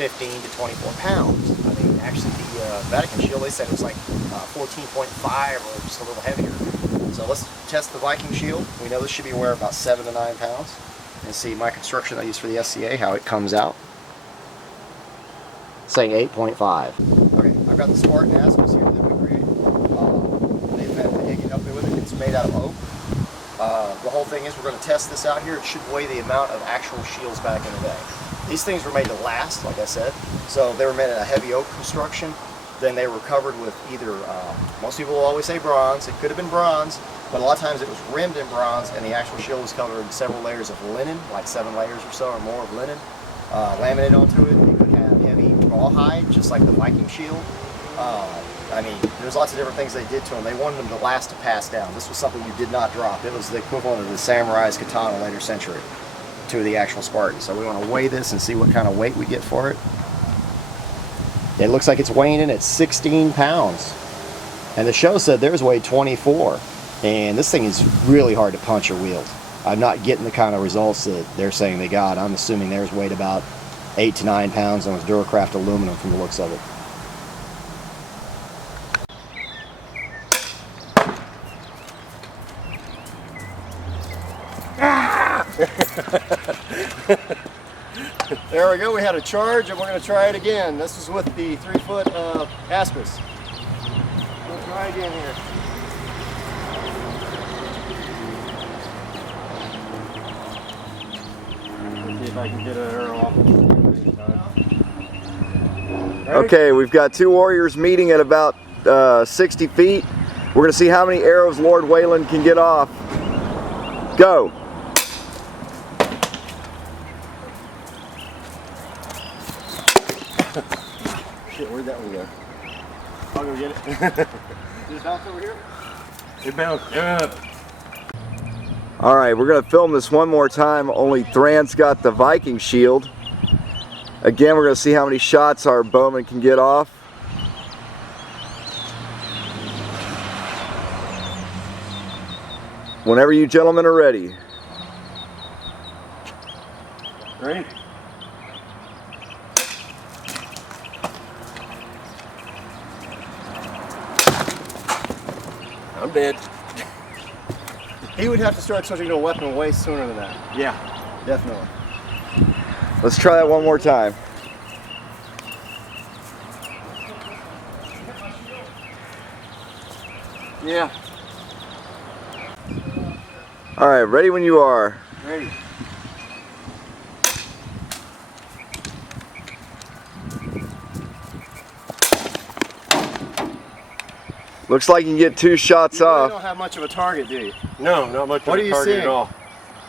15 to 24 pounds. I mean, actually the Vatican shield, they said it was like 14.5 or just a little heavier. So let's test the Viking shield. We know this should be worth about 7 to 9 pounds. And see my construction I use for the SCA, how it comes out. Saying 8.5. Okay, I've got the Spartan Aspis here that we created. They can help me with it. It's made out of oak. The whole thing is we're going to test this out here. It should weigh the amount of actual shields back in the day. These things were made to last, like I said. So they were made in a heavy oak construction. Then they were covered with either, most people will always say bronze. It could have been bronze, but a lot of times it was rimmed in bronze, and the actual shield was covered in several layers of linen, like 7 layers or so or more of linen, laminated onto it. It could have heavy rawhide, just like the Viking shield. I mean, there's lots of different things they did to them. They wanted them to last to pass down. This was something you did not drop. It was the equivalent of the samurai's katana later century to the actual Spartan. So we want to weigh this and see what kind of weight we get for it. It looks like it's weighing in at 16 pounds. And the show said theirs weighed 24. And this thing is really hard to punch or wield. I'm not getting the kind of results that they're saying they got. I'm assuming theirs weighed about 8 to 9 pounds and was Duracraft aluminum from the looks of it. There we go, we had a charge and we're going to try it again. This is with the 3-foot Aspis. We'll try again here. Let's see if I can get an arrow off. Okay, we've got 2 warriors meeting at about 60 feet. We're going to see how many arrows Lord Wayland can get off. Go! Shit, where'd that one go? I'll go get it. Did it bounce over here? It bounced up. Alright, we're going to film this one more time, only Thrand's got the Viking shield. Again, we're going to see how many shots our bowman can get off. Whenever you gentlemen are ready. Ready? I'm dead. He would have to start switching to a weapon way sooner than that. Yeah. Definitely. Let's try that one more time. Yeah. Alright, ready when you are. Ready. Looks like you can get 2 shots You really off. don't have much of a target, do you? No, not much What of are a you target seeing? at all.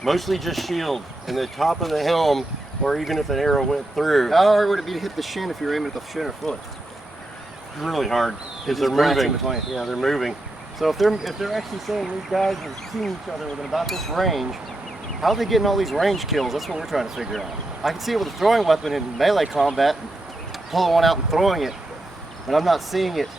Mostly just shield and the top of the helm, or even if an arrow went through. How hard would it be to hit the shin if you're aiming at the shin or foot? Really hard because It they're just grabs in moving. between. Yeah, they're moving. So if they're actually saying these guys are seeing each other within about this range, how are they getting all these range kills? That's what we're trying to figure out. I can see it with a throwing weapon in melee combat, pulling one out and throwing it, but I'm not seeing it,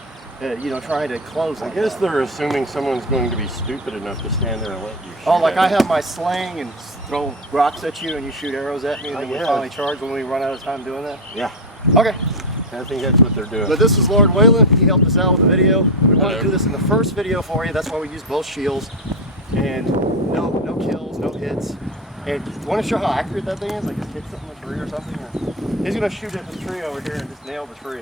trying to close. I like guess that. they're assuming someone's going to be stupid enough to stand there and let you shoot. Oh, like at I it. have my sling and throw rocks at you and you shoot arrows at me and then we Yeah. finally charge when we run out of time doing that? Yeah, Okay. I think that's what they're doing. But this was Lord Wayland. He helped us out with the video. We wanted to Hello. do this in the first video for you. That's why we used both shields. And no kills, no hits. And you want to show how accurate that thing is? Like just hit something in the tree or something? Or he's going to shoot at this tree over here and just nail the tree.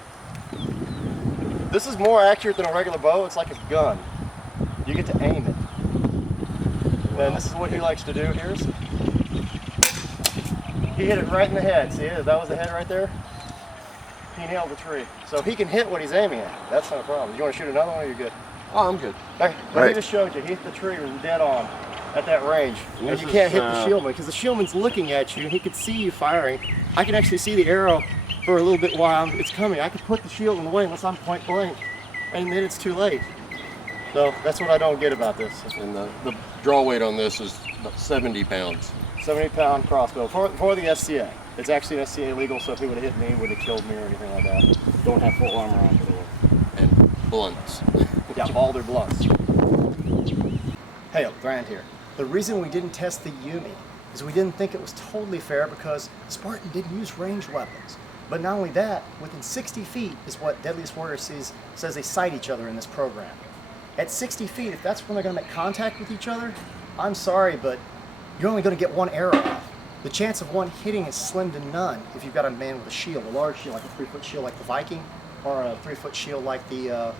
This is more accurate than a regular bow. It's like a gun. You get to aim it. And this is what he likes to do here. He hit it right in the head. See, that was the head right there? He nailed the tree. So he can hit what he's aiming at. That's not a problem. You want to shoot another one or you're good? Oh, I'm good. Okay, but Right. he just showed you. He hit the tree dead on at that range. And And this you can't is, hit the shieldman because the shieldman's looking at you and he can see you firing. I can actually see the arrow for a little bit while it's coming. I could put the shieldman away unless I'm point blank and then it's too late. So that's what I don't get about this. And the draw weight on this is about 70 pounds. 70-pound crossbow for the SCA. It's actually an SCA legal, so if he would have hit me, he wouldn't have killed me or anything like that. Don't have full armor on for the war. And blunts. Yeah, all their blunts. Hey, Thrand here. The reason we didn't test the Yumi is we didn't think it was totally fair because Spartan didn't use ranged weapons. But not only that, within 60 feet is what Deadliest Warrior says they sight each other in this program. At 60 feet, if that's when they're going to make contact with each other, I'm sorry, but you're only going to get one arrow off. The chance of one hitting is slim to none if you've got a man with a shield, a large shield, like a 3-foot shield like the Viking, or a 3-foot shield like the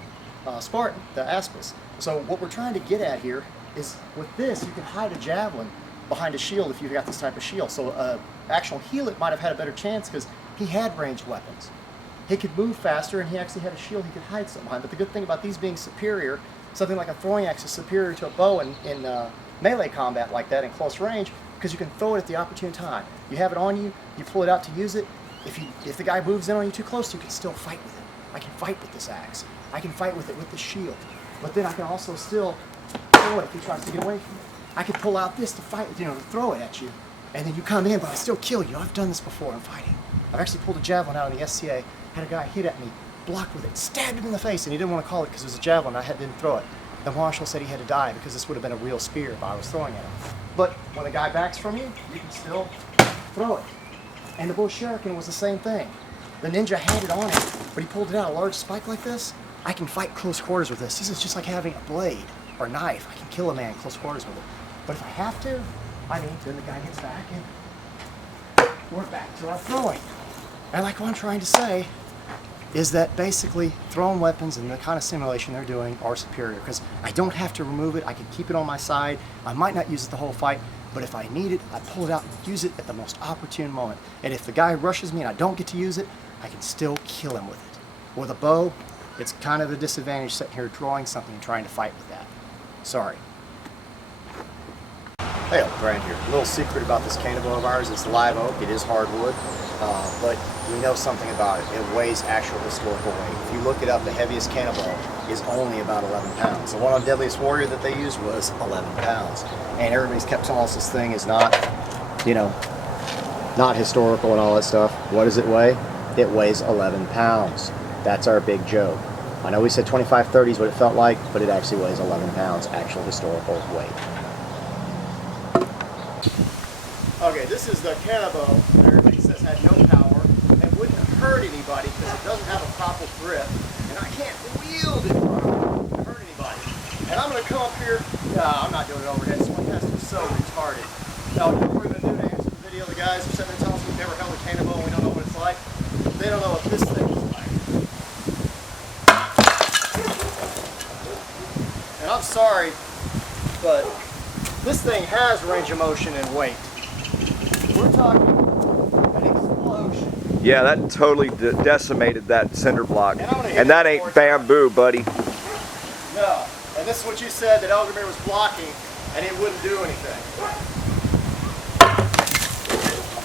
Spartan, the Aspis. So what we're trying to get at here is with this, you can hide a javelin behind a shield if you've got this type of shield. So actual Helot might have had a better chance because he had ranged weapons. He could move faster and he actually had a shield he could hide something behind. But the good thing about these being superior, something like a throwing axe is superior to a bow in melee combat like that in close range, because you can throw it at the opportune time. You have it on you, you pull it out to use it. If the guy moves in on you too close, you can still fight with it. I can fight with this axe. I can fight with it with the shield. But then I can also still throw it if he tries to get away from me. I can pull out this to fight, to throw it at you. And then you come in, but I still kill you. I've done this before in fighting. I've actually pulled a javelin out in the SCA, had a guy hit at me, blocked with it, stabbed him in the face, and he didn't want to call it because it was a javelin. I didn't throw it. The marshal said he had to die because this would have been a real spear if I was throwing at him. But when the guy backs from you, you can still throw it. And the bow shuriken was the same thing. The ninja had it on him, but he pulled it out, a large spike like this. I can fight close quarters with this. This is just like having a blade or a knife. I can kill a man close quarters with it. But if I have to, then the guy gets back and we're back to our throwing. And like what I'm trying to say is that basically thrown weapons and the kind of simulation they're doing are superior because I don't have to remove it. I can keep it on my side. I might not use it the whole fight, but if I need it, I pull it out and use it at the most opportune moment. And if the guy rushes me and I don't get to use it, I can still kill him with it. With a bow, it's kind of the disadvantage sitting here drawing something and trying to fight with that. Sorry. Hey, Thrand here. A little secret about this Canabo of ours. It's live oak. It is hardwood, but we know something about it. It weighs actual historical weight. If you look it up, the heaviest Canabo is only about 11 pounds. The one on Deadliest Warrior that they used was 11 pounds. And everybody's kept telling us this thing is not, not historical and all that stuff. What does it weigh? It weighs 11 pounds. That's our big joke. I know we said 25-30 is what it felt like, but it actually weighs 11 pounds, actual historical weight. Okay, this is the Canabo that everybody says had no power and wouldn't hurt anybody because it doesn't have a proper grip, and I can't wield it properly to hurt anybody. And I'm going to come up here. No, I'm not doing it overhead. This one has to be so retarded. Now, what we're going to do to answer the video, the guys are sitting there telling us we've never held a Canabo and we don't know what it's like. They don't know what this thing is like. And I'm sorry, but this thing has range of motion and weight. We're talking an explosion. Yeah, that totally decimated that cinder block. And that ain't bamboo, buddy. No. And this is what you said, that Eldgrimr was blocking and it wouldn't do anything.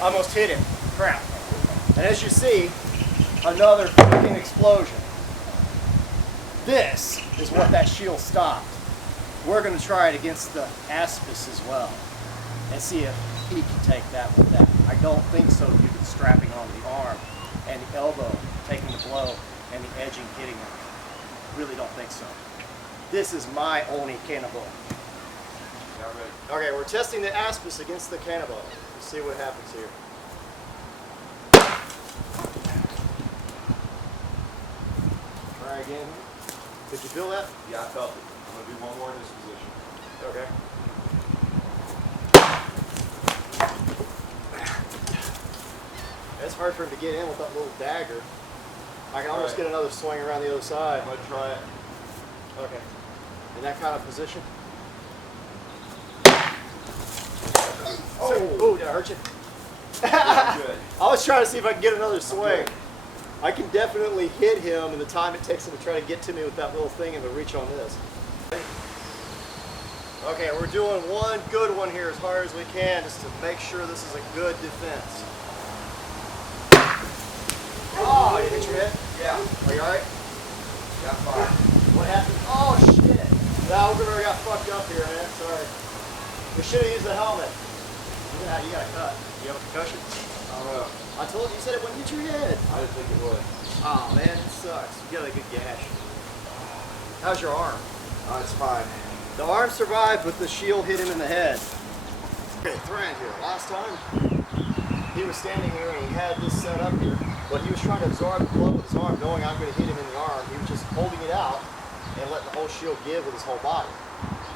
Almost hit him. Crap. And as you see, another freaking explosion. This is what that shield stopped. We're going to try it against the Aspis as well and see if he can take that with that. I don't think so due to the strapping on the arm and the elbow taking the blow and the edging hitting him. Really don't think so. This is my only Canabo. Okay, we're testing the Aspis against the Canabo. Let's see what happens here. Try again. Did you feel that? Yeah, I felt it. I'm going to do one more in this position. Okay. It's hard for him to get in with that little dagger. I can almost get another swing around the other side. I'm going to try it. Okay. In that kind of position. Oh, did I hurt you? Good. I was trying to see if I can get another swing. I can definitely hit him in the time it takes him to try to get to me with that little thing and the reach on this. Okay, we're doing one good one here as hard as we can just to make sure this is a good defense. Oh, you hit your head? Yeah. Are you alright? Got fire. What happened? Oh shit! No, we're gonna got fucked up here, man. Sorry. We should have used the helmet. You Yeah, you got a cut. You have a concussion? I told you, you said it wouldn't hit your head. I didn't think it would. Oh man, it sucks. You got a good gash. How's your arm? It's fine. The arm survived, but the shield hit him in the head. Okay, Thrand here. Last time, he was standing here and he had this set up here, but he was trying to absorb the blow with his arm, knowing I'm going to hit him in the arm. He was just holding it out and letting the whole shield give with his whole body.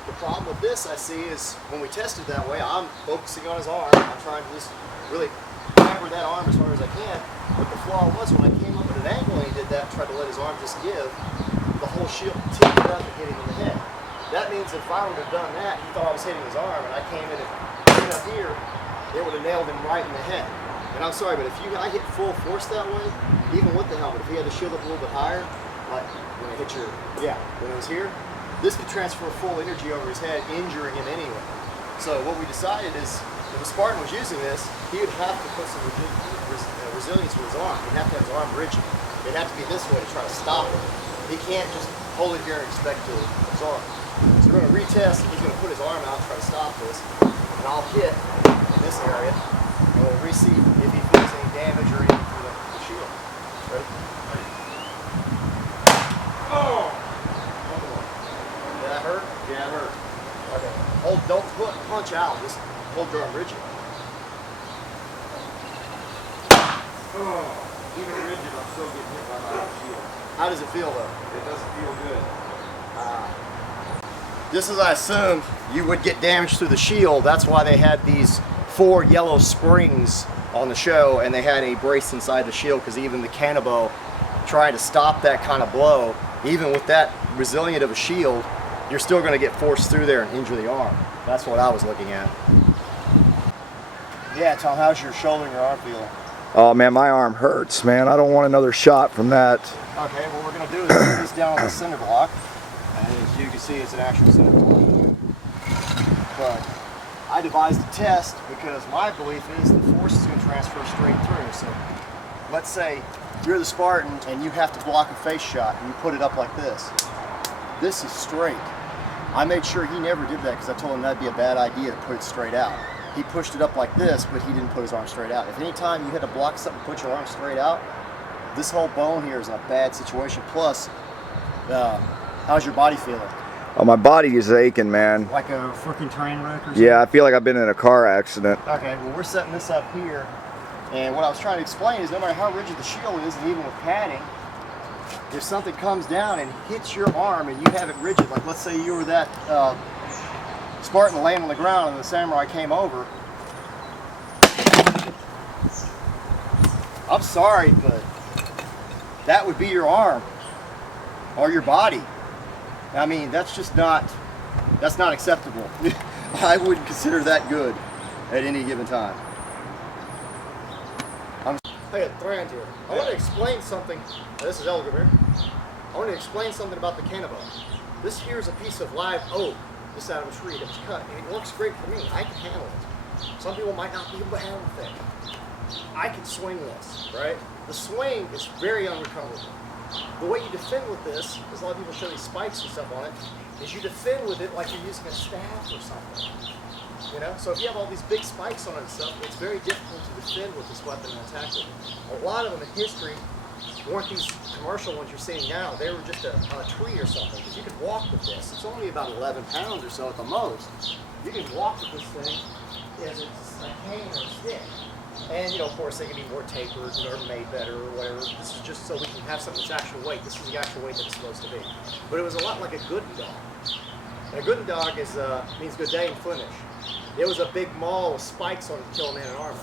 The problem with this, I see, is when we tested that way, I'm focusing on his arm. I'm trying to just really hammer that arm as hard as I can. But the flaw was when I came up at an angle and he did that and tried to let his arm just give, the whole shield tilted up and hit him in the head. That means if I would have done that, he thought I was hitting his arm, and I came in and hit up here, it would have nailed him right in the head. And I'm sorry, but if I hit full force that way, even with the helmet, if he had the shield up a little bit higher, like when it hit your, when it was here, this could transfer full energy over his head, injuring him anyway. So what we decided is, if a Spartan was using this, he would have to put some resilience to his arm. He'd have to have his arm rigid. It'd have to be this way to try to stop it. He can't just hold it here and expect to absorb. So we're going to retest. He's going to put his arm out and try to stop this. And I'll hit in this area, and we'll re-see if he feels any damage or anything through the shield. Ready? Oh! Did that hurt? Yeah, it hurt. Okay. Hold, don't punch out. Just hold your arm rigid. Oh, even rigid, I'm still getting hit by my own shield. How does it feel though? It doesn't feel good. Just as I assumed you would get damage through the shield, that's why they had these 4 yellow springs on the show, and they had a brace inside the shield, because even the Canabo trying to stop that kind of blow, even with that resilient of a shield, you're still going to get forced through there and injure the arm. That's what I was looking at. Yeah, Tom, how's your shoulder and your arm feeling? Oh man, my arm hurts, man. I don't want another shot from that. Okay, what we're going to do is put this down on the cinder block. And as you can see, it's an actual cinder block. But I devised a test because my belief is the force is going to transfer straight through. So let's say you're the Spartan and you have to block a face shot and you put it up like this. This is straight. I made sure he never did that because I told him that'd be a bad idea to put it straight out. He pushed it up like this, but he didn't put his arm straight out. If any time you had to block something, put your arm straight out, this whole bone here is in a bad situation. Plus, how's your body feeling? Oh, my body is aching, man. Like a freaking train wreck or something? Yeah, I feel like I've been in a car accident. Okay, well we're setting this up here, and what I was trying to explain is no matter how rigid the shield is, and even with padding, if something comes down and hits your arm and you have it rigid, like let's say you were that Spartan laying on the ground and the samurai came over. I'm sorry, but that would be your arm or your body. I mean, that's just not acceptable. I wouldn't consider that good at any given time. Hey, Thrand here. I want to explain something. This is Eldgrimr. I want to explain something about the Canabo. This here is a piece of live oak just out of a tree that was cut, and it works great for me. I can handle it. Some people might not be able to handle the thing. I can swing this, right? The swing is very unrecoverable. The way you defend with this, as a lot of people show these spikes and stuff on it, is you defend with it like you're using a staff or something. You know? So if you have all these big spikes on it and stuff, it's very difficult to defend with this weapon and attack with it. A lot of them in history weren't these commercial ones you're seeing now. They were just a tree or something, because you could walk with this. It's only about 11 pounds or so at the most. You can walk with this thing as it's a cane or a stick. And, you know, of course, they can be more tapered or made better or whatever. This is just so we can have something that's actual weight. This is the actual weight that it's supposed to be. But it was a lot like a good dog. And a good dog is means good day in Flemish. It was a big maul with spikes on it to kill a man in armor.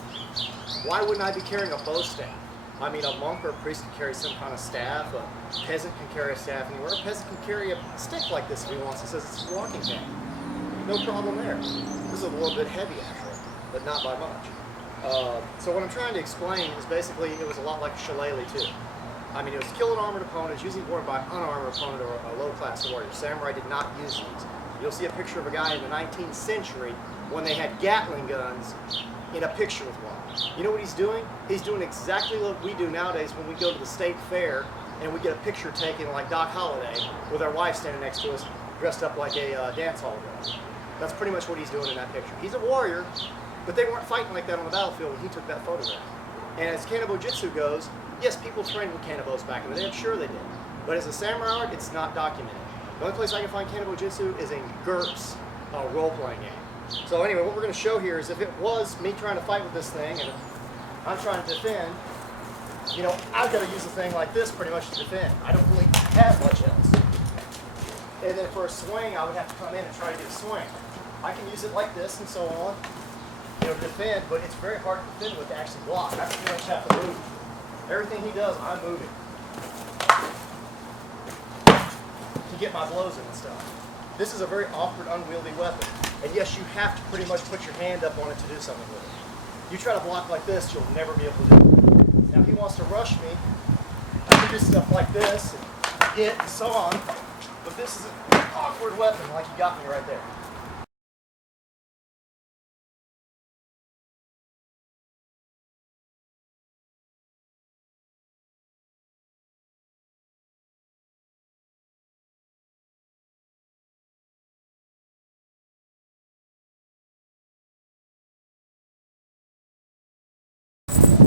Why wouldn't I be carrying a bow staff? I mean, a monk or a priest can carry some kind of staff. A peasant can carry a staff anywhere. A peasant can carry a stick like this if he wants. He says it's a walking cane. No problem there. This is a little bit heavy, actually, but not by much. So what I'm trying to explain is basically it was a lot like a shillelagh too. I mean, it was kill an armored opponent. It's usually worn by an unarmored opponent or a low-class warrior. Samurai did not use these. You'll see a picture of a guy in the 19th century when they had Gatling guns in a picture with one. You know what he's doing? He's doing exactly what we do nowadays when we go to the state fair and we get a picture taken like Doc Holliday with our wife standing next to us dressed up like a dance hall girl. That's pretty much what he's doing in that picture. He's a warrior, But they weren't fighting like that on the battlefield when he took that photograph. And as Canabo Jitsu goes, yes, people trained with Canabos back in the day. I'm sure they did. But as a samurai art, it's not documented. The only place I can find Canabo Jitsu is in GURPS role-playing game. So anyway, what we're going to show here is if it was me trying to fight with this thing and I'm trying to defend, you know, I've got to use a thing like this pretty much to defend. I don't really have much else. And then for a swing, I would have to come in and try to get a swing. I can use it like this and so on, you know, to defend, but it's very hard to defend with to actually block. I pretty much have to move. Everything he does, I'm moving to get my blows in and stuff. This is a very awkward, unwieldy weapon. And yes, you have to pretty much put your hand up on it to do something with it. You try to block like this, you'll never be able to do it. Now, if he wants to rush me, I can do stuff like this and hit and so on. But this is an awkward weapon, like you got me right there.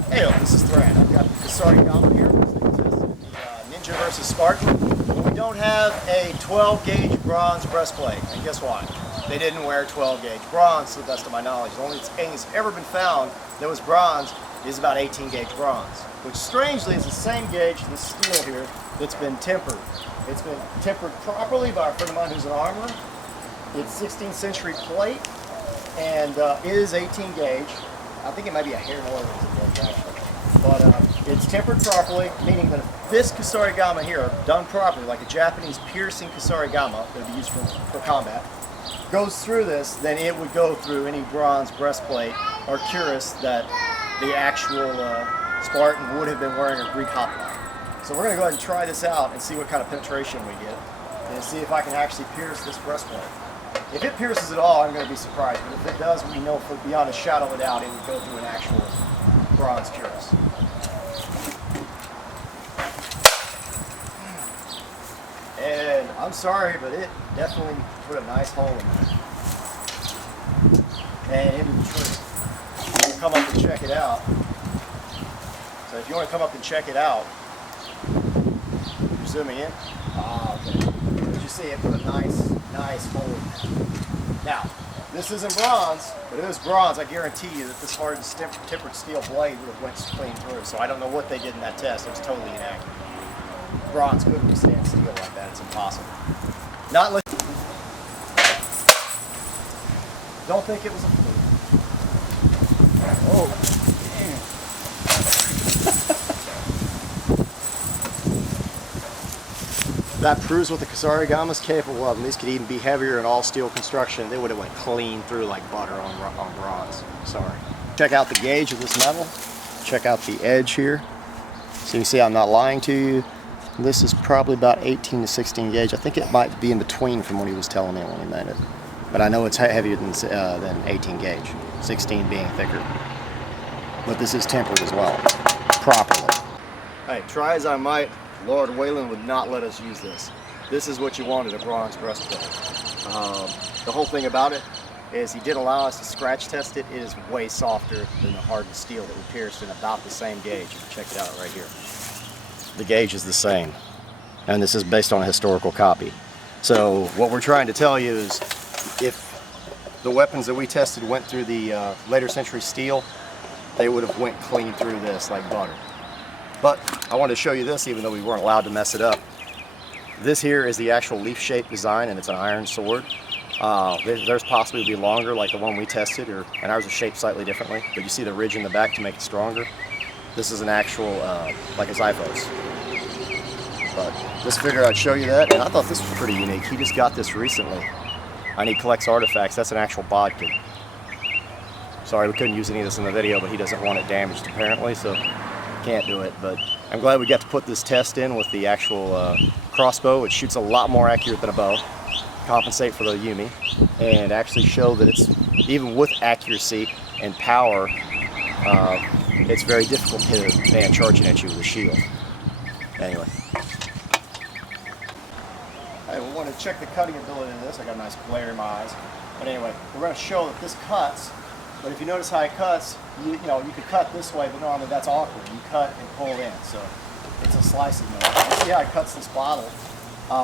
Hey, this is Thrand. I've got the Kusarigama here. Ninja versus Spartan. We don't have a 12 gauge bronze breastplate. And guess what? They didn't wear 12 gauge bronze to the best of my knowledge. The only thing that's ever been found that was bronze is about 18 gauge bronze, which strangely is the same gauge as this steel here that's been tempered. It's been tempered properly by a friend of mine who's an armorer. It's 16th century plate and is 18 gauge. I think it might be a hair more than a gauge actually. But it's tempered properly, meaning that if this Kusarigama here, done properly, like a Japanese piercing Kusarigama that would be used for combat, goes through this, then it would go through any bronze breastplate or cuirass that the actual Spartan would have been wearing, or Greek hoplon. So we're going to go ahead and try this out and see what kind of penetration we get, and see if I can actually pierce this breastplate. If it pierces at all, I'm going to be surprised, but if it does, we know for beyond a shadow of a doubt it would go through an actual bronze cuirass. And I'm sorry, but it definitely put a nice hole in there. And into the tree. You can come up and check it out. So if you want to come up and check it out, you're zooming in. Ah, okay. As you see, it put a nice hole in there. Now, this isn't bronze, but if it was bronze, I guarantee you that this hardened tempered steel blade would have went clean through. So I don't know what they did in that test. It was totally inaccurate. Bronze couldn't withstand steel like that. It's impossible. Not like. Don't think it was a fluke. Oh, damn. That proves what the Kusarigama is capable of, and these could even be heavier and all steel construction. They would have went clean through like butter on bronze. Sorry. Check out the gauge of this metal. Check out the edge here. So you see I'm not lying to you. This is probably about 18 to 16 gauge. I think it might be in between from what he was telling me when he made it. But I know it's heavier than 18 gauge, 16 being thicker. But this is tempered as well, properly. Hey, try as I might, Lord Wayland would not let us use this. This is what you wanted, a bronze breastplate. The whole thing about it is he did allow us to scratch test it. It is way softer than the hardened steel that we pierced in about the same gauge. Check it out right here. The gauge is the same, and this is based on a historical copy. So what we're trying to tell you is if the weapons that we tested went through the later century steel, they would have went clean through this like butter. But I wanted to show you this even though we weren't allowed to mess it up. This here is the actual leaf-shaped design, and it's an iron sword. There's possibly be longer like the one we tested, and ours is shaped slightly differently, but you see the ridge in the back to make it stronger. This is an actual, like a Xiphos. But just figured I'd show you that, and I thought this was pretty unique. He just got this recently, and he collects artifacts. That's an actual bodkin. Sorry, we couldn't use any of this in the video, but he doesn't want it damaged apparently, so can't do it. But I'm glad we got to put this test in with the actual crossbow. It shoots a lot more accurate than a bow, compensate for the Yumi, and actually show that it's, even with accuracy and power, it's very difficult to hit a man charging at you with a shield. Anyway. Hey, we want to check the cutting ability of this. I got a nice glare in my eyes. But anyway, we're going to show that this cuts But if you notice how it cuts, you know, you could cut this way, but normally that's awkward. You cut and pull in, so it's a slicing knife. You see how it cuts this bottle.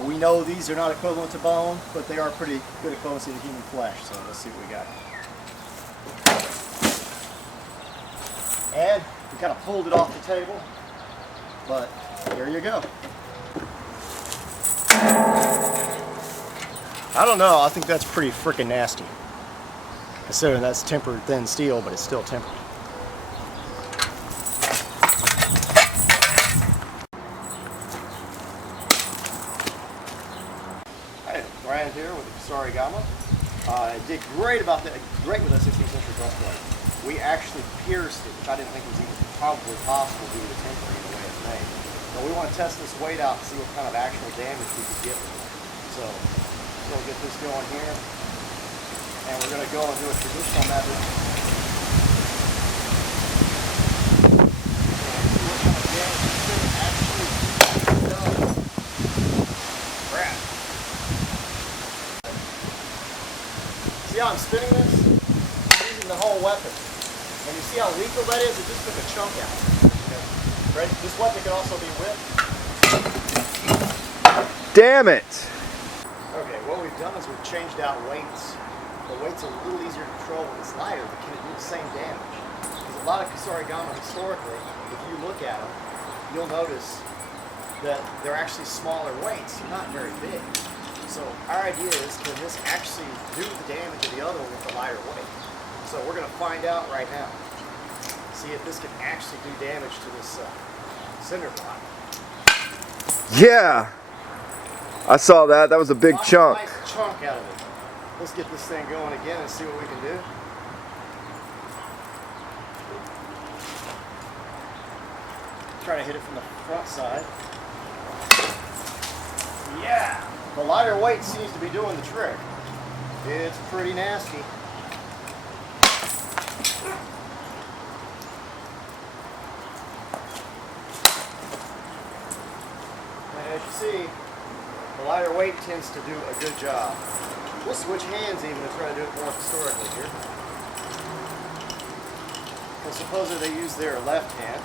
We know these are not equivalent to bone, but they are pretty good equivalent to human flesh, so let's see what we got. And we kind of pulled it off the table, but there you go. I don't know, I think that's pretty freaking nasty. Considering that's tempered thin steel, but it's still tempered. Hey, Thrand here with the Kusarigama. It did great with a 16th century breastplate. We actually pierced it, which I didn't think was even probably possible due to the tempering and the way it's made. So we want to test this weight out and see what kind of actual damage we could get with it. So we'll get this going here. And we're going to go and do a traditional method. See how I'm spinning this? I'm using the whole weapon. And you see how lethal that is? It just took a chunk out. Okay. Ready? This weapon can also be whipped. Damn it! Okay, what we've done is we've changed out weights. The weight's a little easier to control when it's lighter, but can it do the same damage? Because a lot of Kusarigama historically, if you look at them, you'll notice that they're actually smaller weights, not very big. So our idea is, can this actually do the damage of the other one with a lighter weight? So we're going to find out right now. See if this can actually do damage to this cinder block. Yeah! I saw that. That was a big chunk. Nice chunk out of it. Let's get this thing going again and see what we can do. Try to hit it from the front side. Yeah! The lighter weight seems to be doing the trick. It's pretty nasty. And as you see, the lighter weight tends to do a good job. We'll switch hands even to try to do it more historically here. Well, supposedly they use their left hand.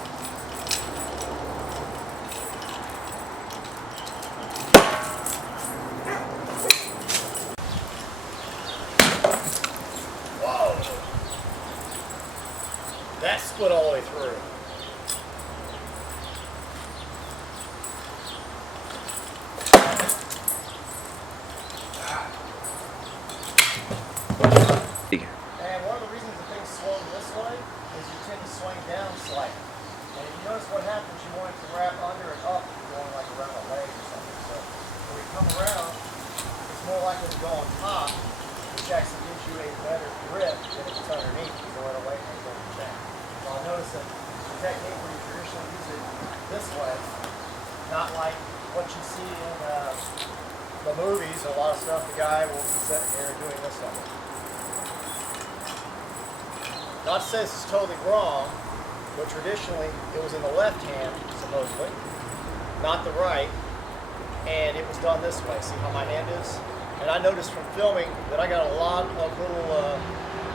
Whoa! That split all the way through. And one of the reasons the thing swung this way is you tend to swing down slightly. And if you notice what happens, you want it to wrap under and up, going like around a leg or something. So when we come around, it's more likely to go on top, which actually gives you a better grip than if it's underneath. You go away and go over the chain. So I notice that the technique where you traditionally use it this way, not like what you see in the movies, a lot of stuff, the guy will be sitting here doing this on it. Not to say this is totally wrong, but traditionally it was in the left hand, supposedly, not the right, and it was done this way. See how my hand is? And I noticed from filming that I got a lot of little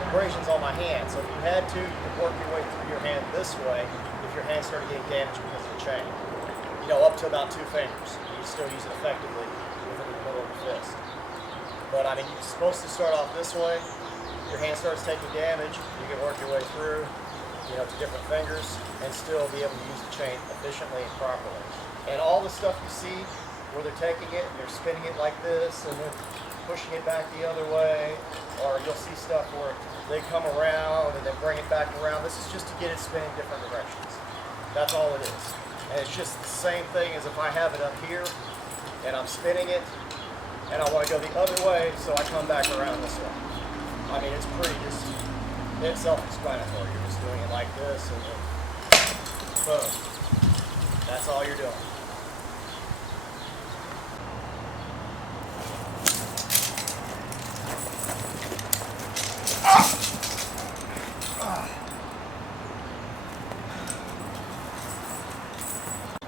abrasions on my hand, so if you had to, you could work your way through your hand this way if your hand started getting damaged because of the chain. You know, up to about 2 fingers. You can still use it effectively within the middle of the fist. But I mean, you're supposed to start off this way. Your hand starts taking damage, you can work your way through, you know, to different fingers and still be able to use the chain efficiently and properly. And all the stuff you see where they're taking it and they're spinning it like this and then pushing it back the other way, or you'll see stuff where they come around and then bring it back around. This is just to get it spinning different directions. That's all it is. And it's just the same thing as if I have it up here and I'm spinning it and I want to go the other way, so I come back around this way. I mean, it's pretty it's self-explanatory. You're just doing it like this and then boom. That's all you're doing.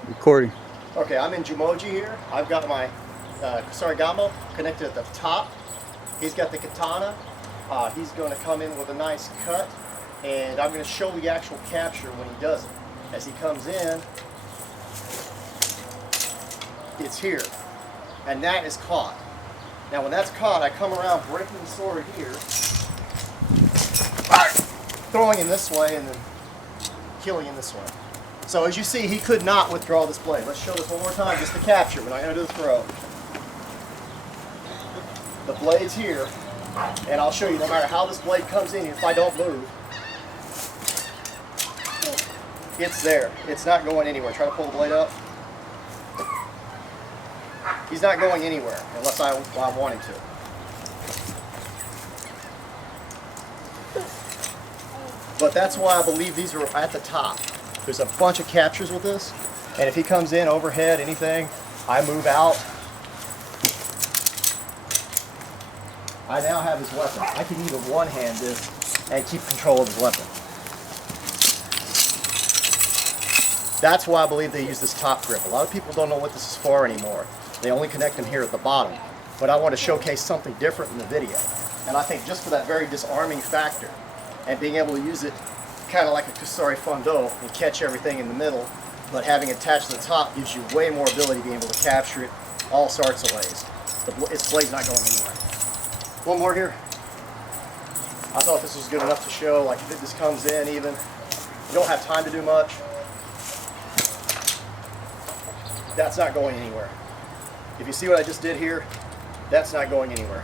Recording. Okay, I'm in Jumoji here. I've got my Kusarigama connected at the top. He's got the katana he's going to come in with a nice cut, and I'm going to show the actual capture when he does it. As he comes in, it's here, and that is caught. Now when that's caught, I come around breaking the sword here, throwing him this way, and then killing him this way. So as you see, he could not withdraw this blade. Let's show this one more time, just the capture. We're not going to do the throw. The blade's here, and I'll show you no matter how this blade comes in, if I don't move, it's there. It's not going anywhere. Try to pull the blade up. He's not going anywhere unless I want him to. But that's why I believe these are at the top. There's a bunch of captures with this, and if he comes in overhead, anything, I move out. I now have his weapon. I can even one-hand this and keep control of his weapon. That's why I believe they use this top grip. A lot of people don't know what this is for anymore. They only connect them here at the bottom. But I want to showcase something different in the video. And I think just for that very disarming factor, and being able to use it kind of like a Kusari Fondo and catch everything in the middle, but having it attached to the top gives you way more ability to be able to capture it all sorts of ways. Its blade's not going anywhere. One more here. I thought this was good enough to show, like if this comes in even, you don't have time to do much. That's not going anywhere. If you see what I just did here, that's not going anywhere.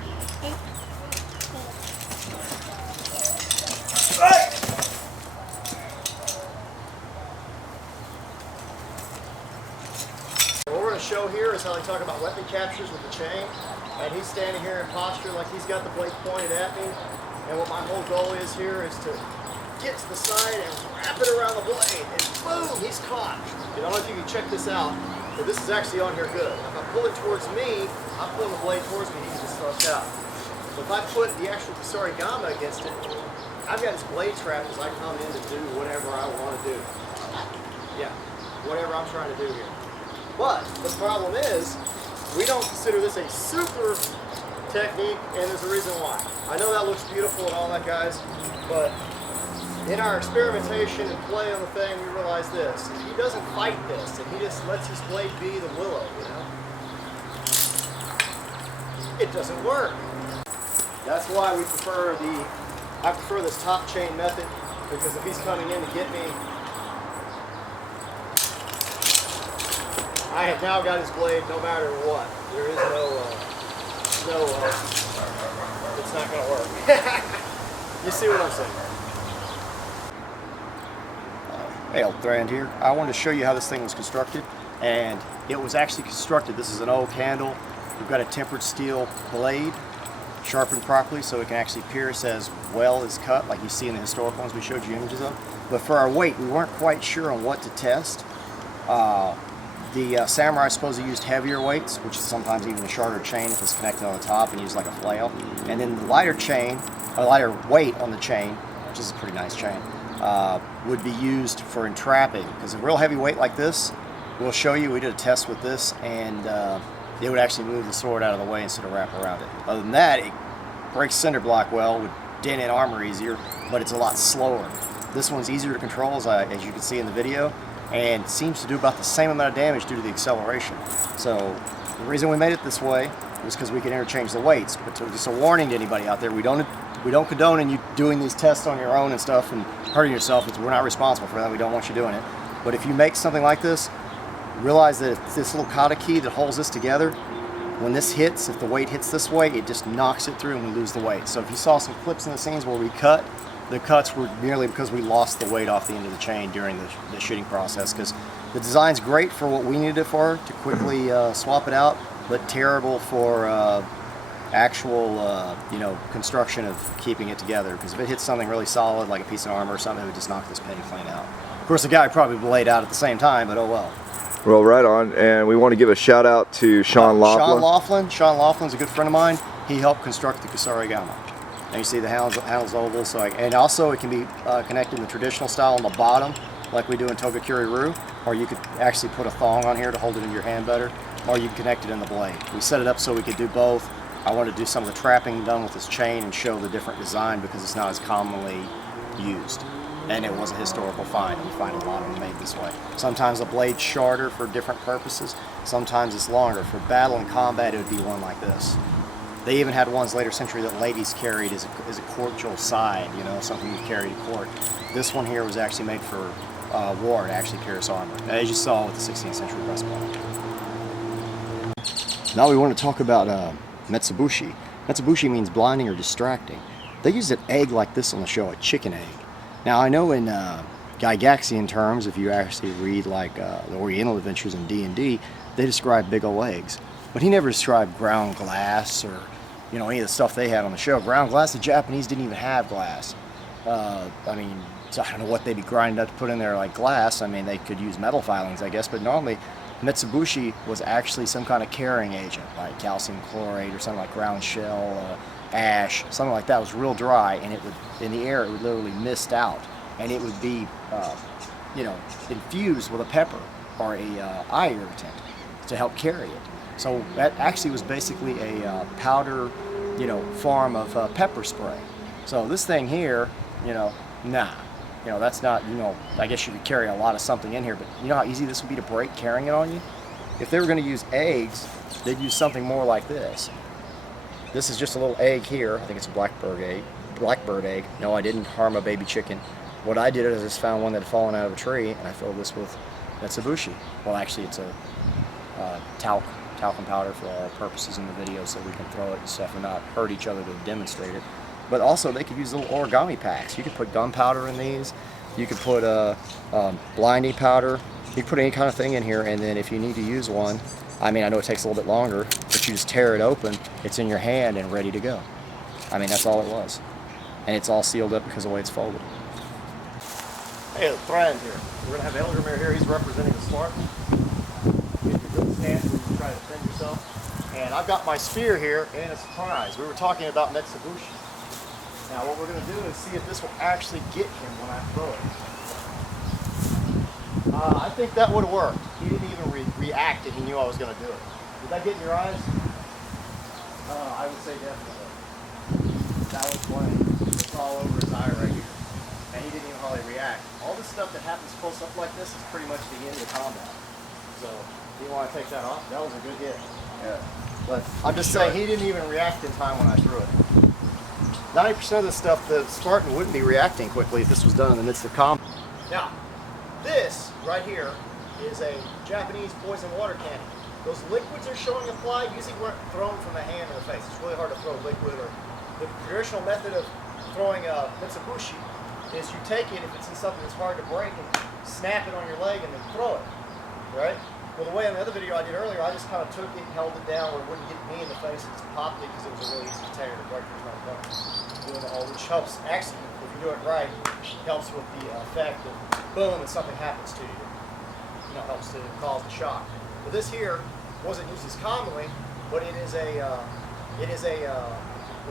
What we're going to show here is how they talk about weapon captures with the chain. And he's standing here in posture like he's got the blade pointed at me. And what my whole goal is here is to get to the side and wrap it around the blade. And boom, he's caught. I don't know if you can check this out, but this is actually on here good. If I pull it towards me, I'm pulling the blade towards me, he can just thrust out. But if I put the actual Kusarigama against it, I've got this blade trap as I come in to do whatever I want to do. Yeah, whatever I'm trying to do here. But the problem is, we don't consider this a super technique, and there's a reason why. I know that looks beautiful and all that, guys, but in our experimentation and play on the thing, we realize this. If he doesn't fight this, and he just lets his blade be the willow, you know, it doesn't work. That's why we prefer I prefer this top chain method, because if he's coming in to get me, I have now got his blade no matter what. There is it's not going to work. You see what I'm saying? Hey, old Thrand here. I wanted to show you how this thing was constructed, and it was actually constructed. This is an oak handle. We've got a tempered steel blade, sharpened properly so it can actually pierce as well as cut, like you see in the historical ones we showed you images of. But for our weight, we weren't quite sure on what to test. The samurai supposedly used heavier weights, which is sometimes even a shorter chain if it's connected on the top and used like a flail. And then the lighter chain, or lighter weight on the chain, which is a pretty nice chain, would be used for entrapping. Because a real heavy weight like this, we'll show you, we did a test with this, and it would actually move the sword out of the way instead of wrap around it. Other than that, it breaks cinder block well, would dent in armor easier, but it's a lot slower. This one's easier to control, as you can see in the video, and seems to do about the same amount of damage due to the acceleration. So the reason we made it this way was because we can interchange the weights. But just a warning to anybody out there, we don't condone you doing these tests on your own and stuff and hurting yourself. We're not responsible for that. We don't want you doing it. But if you make something like this, realize that it's this little kata key that holds this together. When this hits, if the weight hits this way, it just knocks it through and we lose the weight. So if you saw some clips in the scenes where we cut, the cuts were merely because we lost the weight off the end of the chain during the shooting process, because the design's great for what we needed it for, to quickly swap it out, but terrible for actual construction of keeping it together, because if it hits something really solid like a piece of armor or something, it would just knock this penny plane out. Of course the guy probably laid out at the same time, but oh well. Well, right on. And we want to give a shout out to Sean Laughlin. Sean Laughlin's a good friend of mine. He helped construct the Kusarigama. And you see the handle's oval, and also it can be connected in the traditional style on the bottom, like we do in Togakuri-ryu, or you could actually put a thong on here to hold it in your hand better, or you can connect it in the blade. We set it up so we could do both. I wanted to do some of the trapping done with this chain and show the different design because it's not as commonly used. And it was a historical find. You find a lot of them made this way. Sometimes the blade's shorter for different purposes. Sometimes it's longer. For battle and combat, it would be one like this. They even had ones later century that ladies carried as a courtial side, you know, something you carry to court. This one here was actually made for war to actually pierce armor, as you saw with the 16th century breastplate. Now we want to talk about Metsubushi. Metsubushi means blinding or distracting. They used an egg like this on the show, a chicken egg. Now I know in Gygaxian terms, if you actually read like the Oriental Adventures in D&D, they describe big ol' eggs. But he never described ground glass or, you know, any of the stuff they had on the show. Ground glass, the Japanese didn't even have glass. I mean, so I don't know what they'd be grinding up to put in there like glass. I mean, they could use metal filings, I guess, but normally Metsubushi was actually some kind of carrying agent, like calcium chloride or something like ground shell, ash, something like that. It was real dry, and it would, in the air, it would literally mist out, and it would be, you know, infused with a pepper or a eye irritant to help carry it. So that actually was basically a powder, you know, form of pepper spray. So this thing here, you know, nah. You know, that's not, you know, I guess you could carry a lot of something in here, but you know how easy this would be to break carrying it on you? If they were going to use eggs, they'd use something more like this. This is just a little egg here. I think it's a blackbird egg. No, I didn't harm a baby chicken. What I did is I just found one that had fallen out of a tree, and I filled this with Metsubushi. Well, actually, it's a talcum powder for all purposes in the video, so we can throw it and stuff and not hurt each other to demonstrate it. But also, they could use little origami packs. You could put gunpowder in these. You could put blinding powder. You could put any kind of thing in here, and then if you need to use one, I mean, I know it takes a little bit longer, but you just tear it open, it's in your hand and ready to go. I mean, that's all it was. And it's all sealed up because of the way it's folded. Hey, the Thrand here. We're going to have Eldgrimr here. He's representing the Spartan. Get your good stance where you can try to defend yourself. And I've got my spear here and a surprise. We were talking about Metsubushi. Now what we're going to do is see if this will actually get him when I throw it. I think that would have worked. He didn't even react and he knew I was going to do it. Did that get in your eyes? I would say definitely. That was plain. It's all over his eye right here. And he didn't even hardly react. All this stuff that happens close up like this is pretty much the end of combat. So if you want to take that off, that was a good hit. Yeah. But I'm just saying he didn't even react in time when I threw it. 90% of the stuff, the Spartan wouldn't be reacting quickly if this was done in the midst of combat. Now, this right here is a Japanese poison water cannon. Those liquids are showing applied usually weren't thrown from the hand or the face. It's really hard to throw liquid. Or the traditional method of throwing a Metsubushi is you take it if it's in something that's hard to break and snap it on your leg and then throw it, right? Well, the way on the other video I did earlier, I just kind of took it and held it down where it wouldn't get me in the face and just popped it because it was a really easy tear to break. There's no point doing it all, which helps, actually, if you do it right, helps with the effect of boom and something happens to you. You know, helps to cause the shock. But this here wasn't used as commonly, but it is a what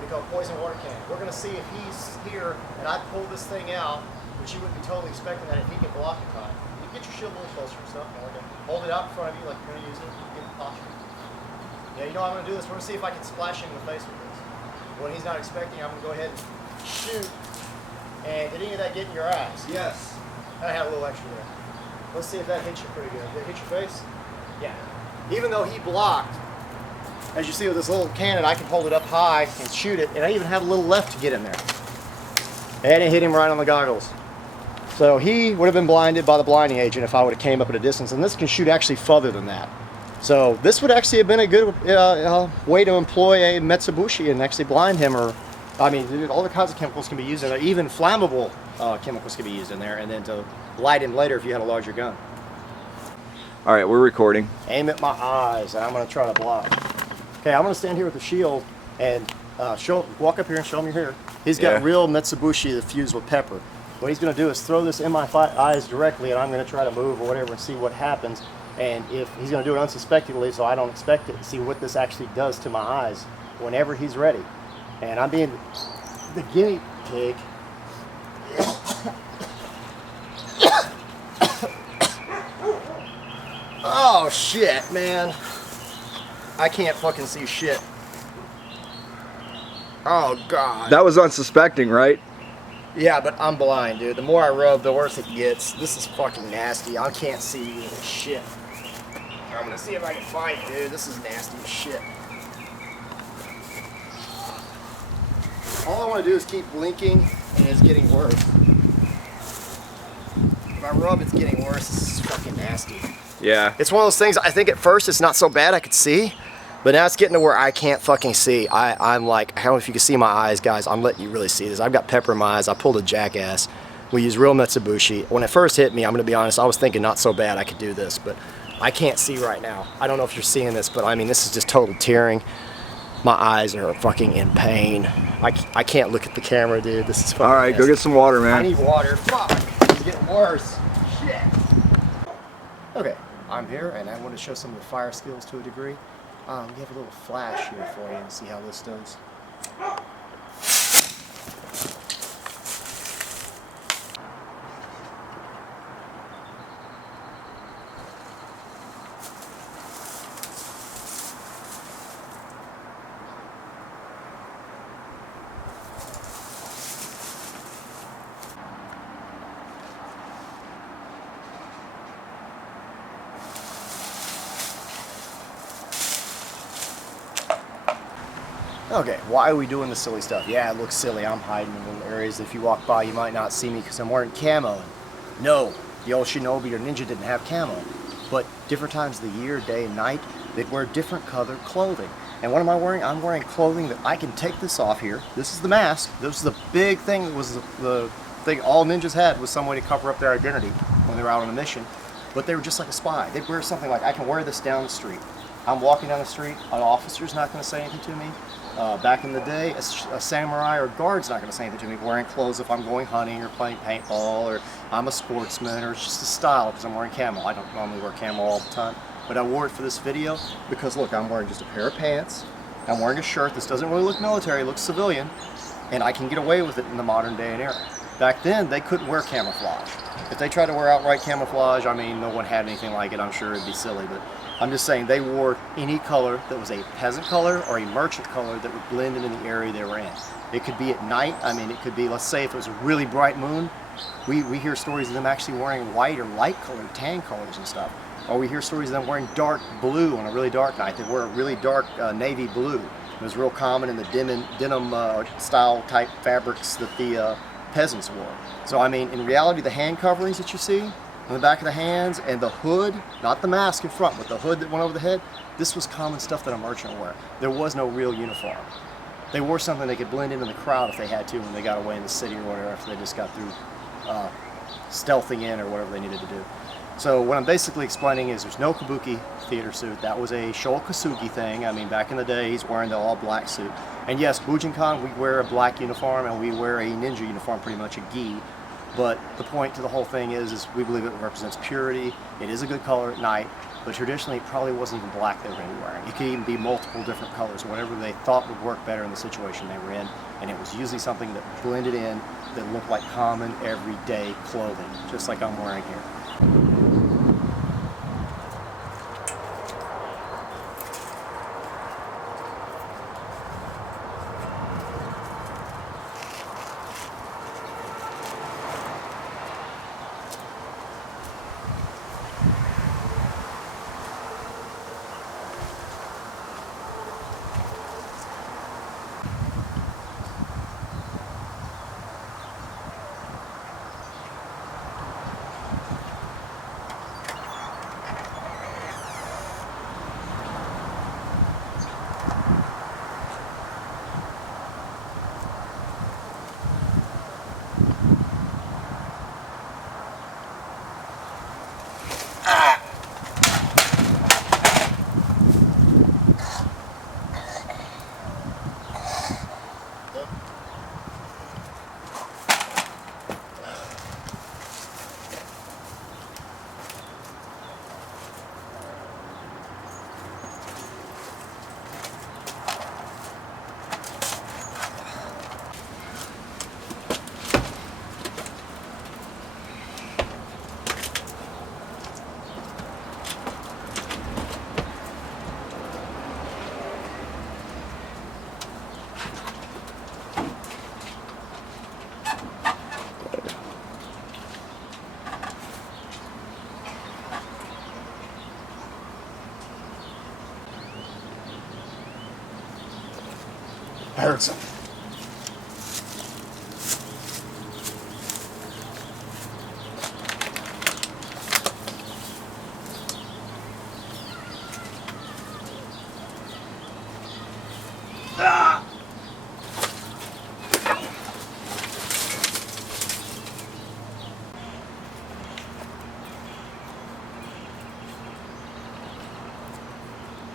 do you call it, poison water cannon. We're going to see if he's here and I pull this thing out, which you wouldn't be totally expecting that if he can block in time. You get your shield a little closer and stuff. You know, we're going to hold it out in front of you like you're going to use it. Get the posture. Yeah, you know I'm going to do this. We're going to see if I can splash him in the face with this. When he's not expecting, I'm going to go ahead and shoot. And did any of that get in your eyes? Yes. I had a little extra there. Let's see if that hits you pretty good. Did it hit your face? Yeah. Even though he blocked, as you see with this little cannon, I can hold it up high and shoot it, and I even have a little left to get in there. And it hit him right on the goggles. So he would have been blinded by the blinding agent if I would have came up at a distance, and this can shoot actually further than that. So this would actually have been a good way to employ a Metsubushi and actually blind him, or, I mean, all the kinds of chemicals can be used in there, even flammable chemicals can be used in there, and then to light him later if you had a larger gun. All right, we're recording. Aim at my eyes, and I'm going to try to block. Okay, I'm going to stand here with the shield and walk up here and show him you're here. He's got real Metsubushi that fused with pepper. What he's going to do is throw this in my eyes directly, and I'm going to try to move or whatever and see what happens. And if he's going to do it unsuspectingly, so I don't expect it, see what this actually does to my eyes whenever he's ready. And I'm being the guinea pig. Oh shit, man. I can't fucking see shit. Oh God. That was unsuspecting, right? Yeah, but I'm blind, dude. The more I rub, the worse it gets. This is fucking nasty. I can't see shit. I'm gonna see if I can find it, dude. This is nasty as shit. All I want to do is keep blinking, and it's getting worse. If I rub, it's getting worse. This is fucking nasty. Yeah. It's one of those things, I think at first it's not so bad I could see, but now it's getting to where I can't fucking see. I'm like, I don't know if you can see my eyes, guys. I'm letting you really see this. I've got pepper in my eyes. I pulled a jackass. We use real Metsubushi. When it first hit me, I'm going to be honest, I was thinking not so bad I could do this, but I can't see right now. I don't know if you're seeing this, but I mean, this is just total tearing. My eyes are fucking in pain. I can't look at the camera, dude. This is fucking All right, nasty. go get some water, man. I need water. Fuck. It's getting worse. Shit. Okay, I'm here, and I want to show some of the fire skills to a degree. We have a little flash here for you and see how this does. Okay, why are we doing this silly stuff? Yeah, it looks silly. I'm hiding in little areas. If you walk by, you might not see me because I'm wearing camo. No, the old shinobi or ninja didn't have camo. But different times of the year, day and night, they'd wear different colored clothing. And what am I wearing? I'm wearing clothing that I can take this off here. This is the mask. This is the big thing that was the thing all ninjas had, was some way to cover up their identity when they were out on a mission. But they were just like a spy. They'd wear something like, I can wear this down the street. I'm walking down the street, an officer's not going to say anything to me. Back in the day, a samurai or guard's not going to say anything to me wearing clothes if I'm going hunting or playing paintball, or I'm a sportsman, or it's just a style because I'm wearing camo. I don't normally wear camo all the time, but I wore it for this video because look, I'm wearing just a pair of pants, I'm wearing a shirt. This doesn't really look military, it looks civilian, and I can get away with it in the modern day and era. Back then, they couldn't wear camouflage. If they tried to wear outright camouflage, I mean, no one had anything like it. I'm sure it'd be silly, but I'm just saying they wore any color that was a peasant color or a merchant color that would blend into the area they were in. It could be at night. I mean, it could be, let's say if it was a really bright moon, we hear stories of them actually wearing white or light colored, tan colors and stuff. Or we hear stories of them wearing dark blue on a really dark night. They wear really dark navy blue. It was real common in the denim style type fabrics that the peasants wore. So I mean, in reality, the hand coverings that you see on the back of the hands and the hood, not the mask in front, but the hood that went over the head, this was common stuff that a merchant wore. There was no real uniform. They wore something they could blend into the crowd if they had to when they got away in the city or whatever, after they just got through stealthing in or whatever they needed to do. So what I'm basically explaining is there's no kabuki theater suit. That was a Shokasugi thing. I mean, back in the day, he's wearing the all black suit. And yes, Bujinkan, we wear a black uniform and we wear a ninja uniform, pretty much a gi. But the point to the whole thing is we believe it represents purity. It is a good color at night, but traditionally it probably wasn't even black they were going to be wearing. It could even be multiple different colors, whatever they thought would work better in the situation they were in. And it was usually something that blended in, that looked like common, everyday clothing, just like I'm wearing here. Hurts.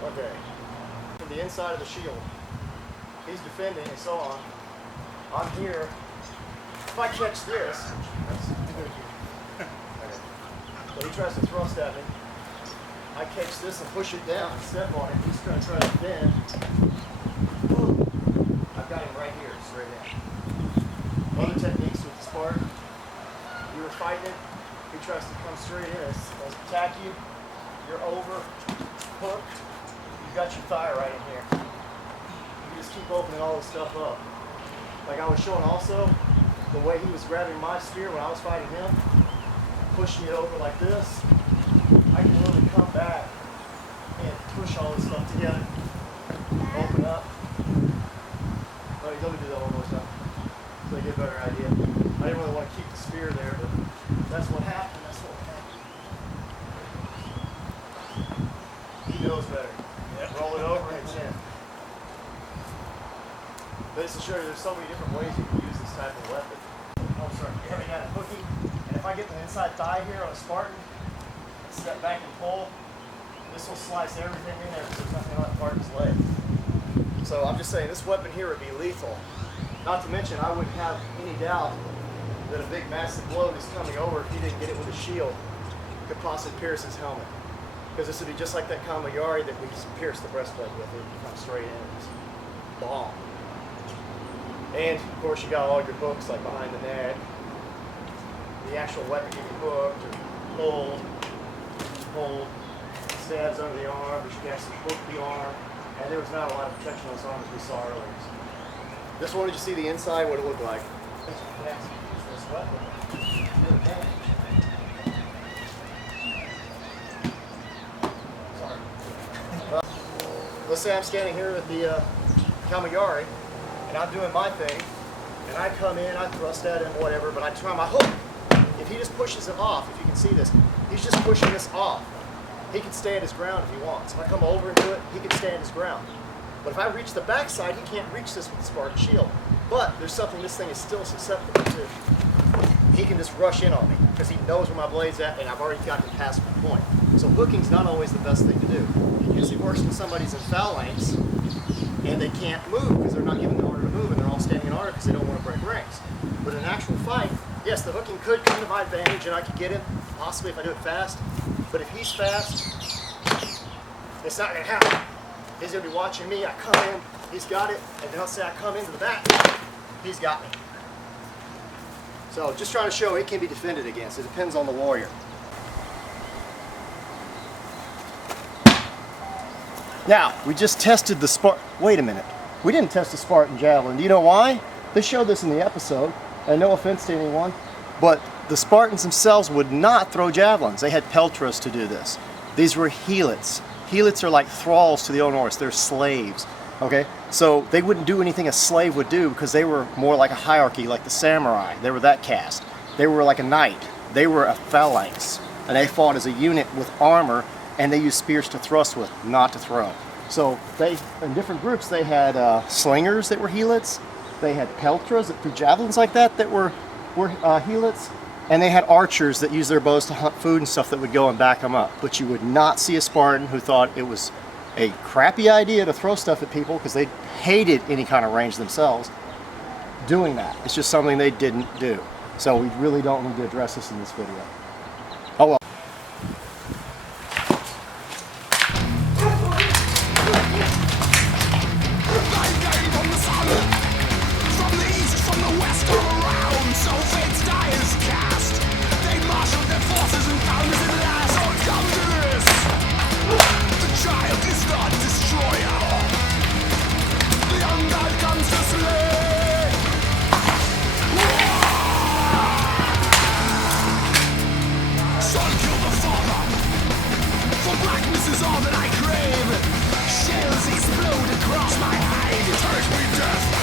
Okay, from the inside of the shield, he's defending and so on. I'm here. If I catch this, but he tries to thrust at me. I catch this and push it down and step on it. He's going to try to bend. Boom. I've got him right here, straight in. Other techniques with the Spartan. You were fighting it. He tries to come straight in, attack you. You're over, hooked. You've got your thigh right in here. You just keep opening all this stuff up. Like I was showing also, the way he was grabbing my spear when I was fighting him, pushing it over like this, I can really come back and push all this stuff together. Open up. Let me do that one more time so I get a better idea. I didn't really want to keep the spear there, but that's what happened. That's what happened. He knows better. Roll it over and it's in. But just to show you, there's so many different ways you can use this type of weapon. Oh, sorry. Coming out and hooking. And if I get the inside thigh here on a Spartan, step back and pull, this will slice everything in there because there's nothing on that Spartan's leg. So I'm just saying, this weapon here would be lethal. Not to mention, I wouldn't have any doubt that a big, massive blow that's coming over, if he didn't get it with a shield, could possibly pierce his helmet. Because this would be just like that Kamayari that we just pierced the breastplate with. It would come straight in and just bomb. And of course you got all your hooks like behind the neck. The actual weapon can be hooked or pulled, stabs under the arm, but you can actually hook the arm. And there was not a lot of protection on this arm as we saw earlier. Just wanted you to see the inside, what it looked like. You can actually use this weapon. Let's say I'm standing here with the Kamayari, and I'm doing my thing, and I come in, I thrust at him, whatever, but I try my hook. If he just pushes it off, if you can see this, he's just pushing this off. He can stand his ground if he wants. If I come over and do it, he can stand his ground. But if I reach the backside, he can't reach this with the Spartan shield. But there's something this thing is still susceptible to. He can just rush in on me, because he knows where my blade's at, and I've already got him past my point. So hooking's not always the best thing to do. It usually works when somebody's in phalanx, and they can't move because they're not given the order to move, and they're all standing in order because they don't want to break ranks. But in an actual fight, yes, the hooking could come to my advantage, and I could get him, possibly if I do it fast. But if he's fast, it's not going to happen. He's going to be watching me, I come in, he's got it, and then I'll say I come into the back, he's got me. So just trying to show it can be defended against. It depends on the warrior. Now, we just tested the Spartan. Wait a minute. We didn't test the Spartan javelin. Do you know why? They showed this in the episode, and no offense to anyone, but the Spartans themselves would not throw javelins. They had peltras to do this. These were helots. Helots are like thralls to the own horse. They're slaves. Okay? So they wouldn't do anything a slave would do because they were more like a hierarchy, like the samurai. They were that caste. They were like a knight. They were a phalanx. And they fought as a unit with armor, and they used spears to thrust with, not to throw. So they, in different groups, they had slingers that were helots. They had peltras that threw javelins like that were helots. And they had archers that used their bows to hunt food and stuff that would go and back them up. But you would not see a Spartan who thought it was a crappy idea to throw stuff at people, because they hated any kind of range themselves, doing that. It's just something they didn't do. So we really don't need to address this in this video. Oh well. All that I crave. Shells explode across my hide. Take me, death.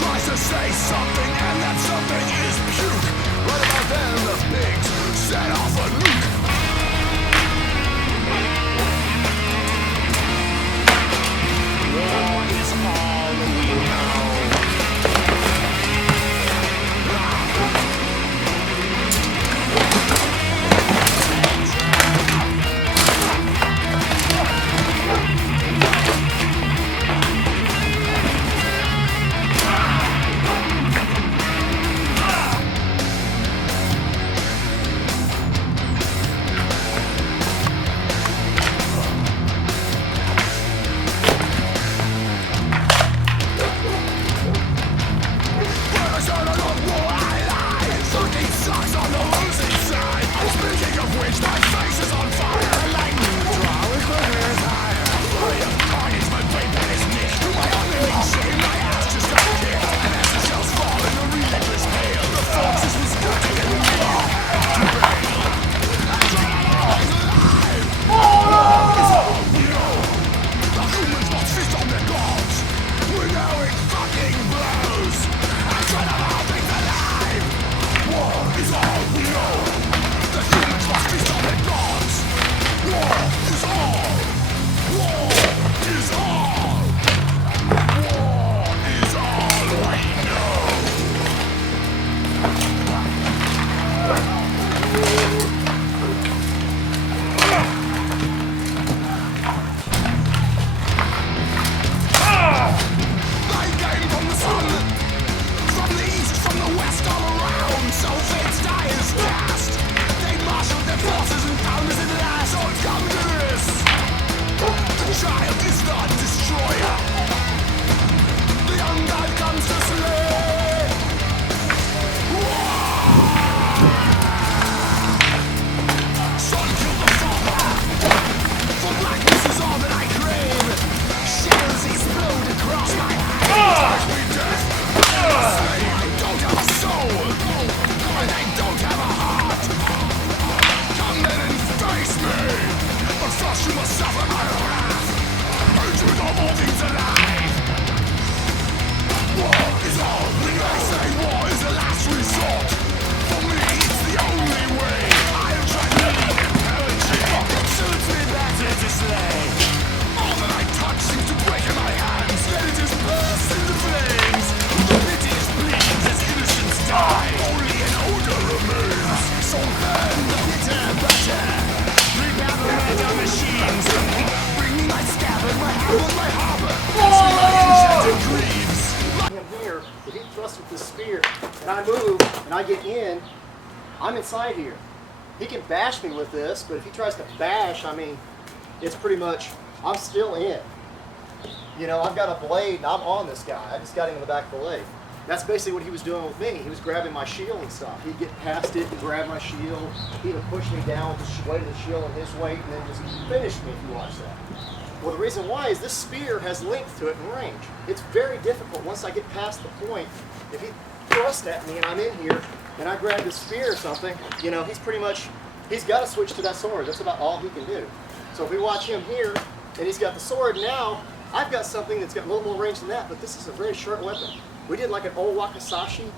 tries to say something, and that something is puke. Right about then, the pigs set off a nuke. War is all we know. If he thrusts with this spear and I move and I get in, I'm inside here. He can bash me with this, but if he tries to bash, I mean, it's pretty much, I'm still in. You know, I've got a blade and I'm on this guy. I just got him in the back of the leg. That's basically what he was doing with me. He was grabbing my shield and stuff. He'd get past it and grab my shield. He'd push me down with the weight of the shield and his weight and then just finish me if you watch that. Well, the reason why is this spear has length to it and range. It's very difficult once I get past the point. If he thrusts at me and I'm in here and I grab this spear or something, you know, he's got to switch to that sword. That's about all he can do. So if we watch him here and he's got the sword now, I've got something that's got a little more range than that, but this is a very short weapon. We did like an old wakizashi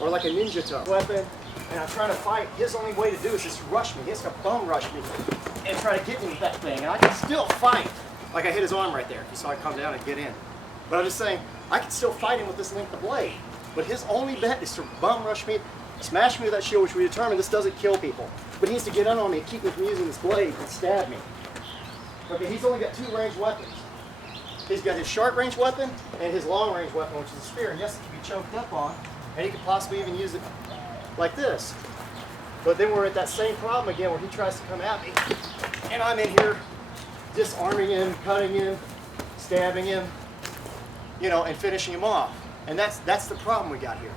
or like a ninja toe weapon, and I'm trying to fight. His only way to do is just rush me. He has to bum rush me and try to get me with that thing, and I can still fight. Like I hit his arm right there. You saw it come down and get in. But I'm just saying, I can still fight him with this length of blade. But his only bet is to bum rush me, smash me with that shield, which we determined this doesn't kill people. But he needs to get in on me and keep me from using this blade and stab me. Okay, he's only got two ranged weapons. He's got his short range weapon and his long range weapon, which is a spear. And yes, it can be choked up on, and he could possibly even use it like this. But then we're at that same problem again where he tries to come at me, and I'm in here disarming him, cutting him, stabbing him, you know, and finishing him off. And that's the problem we got here.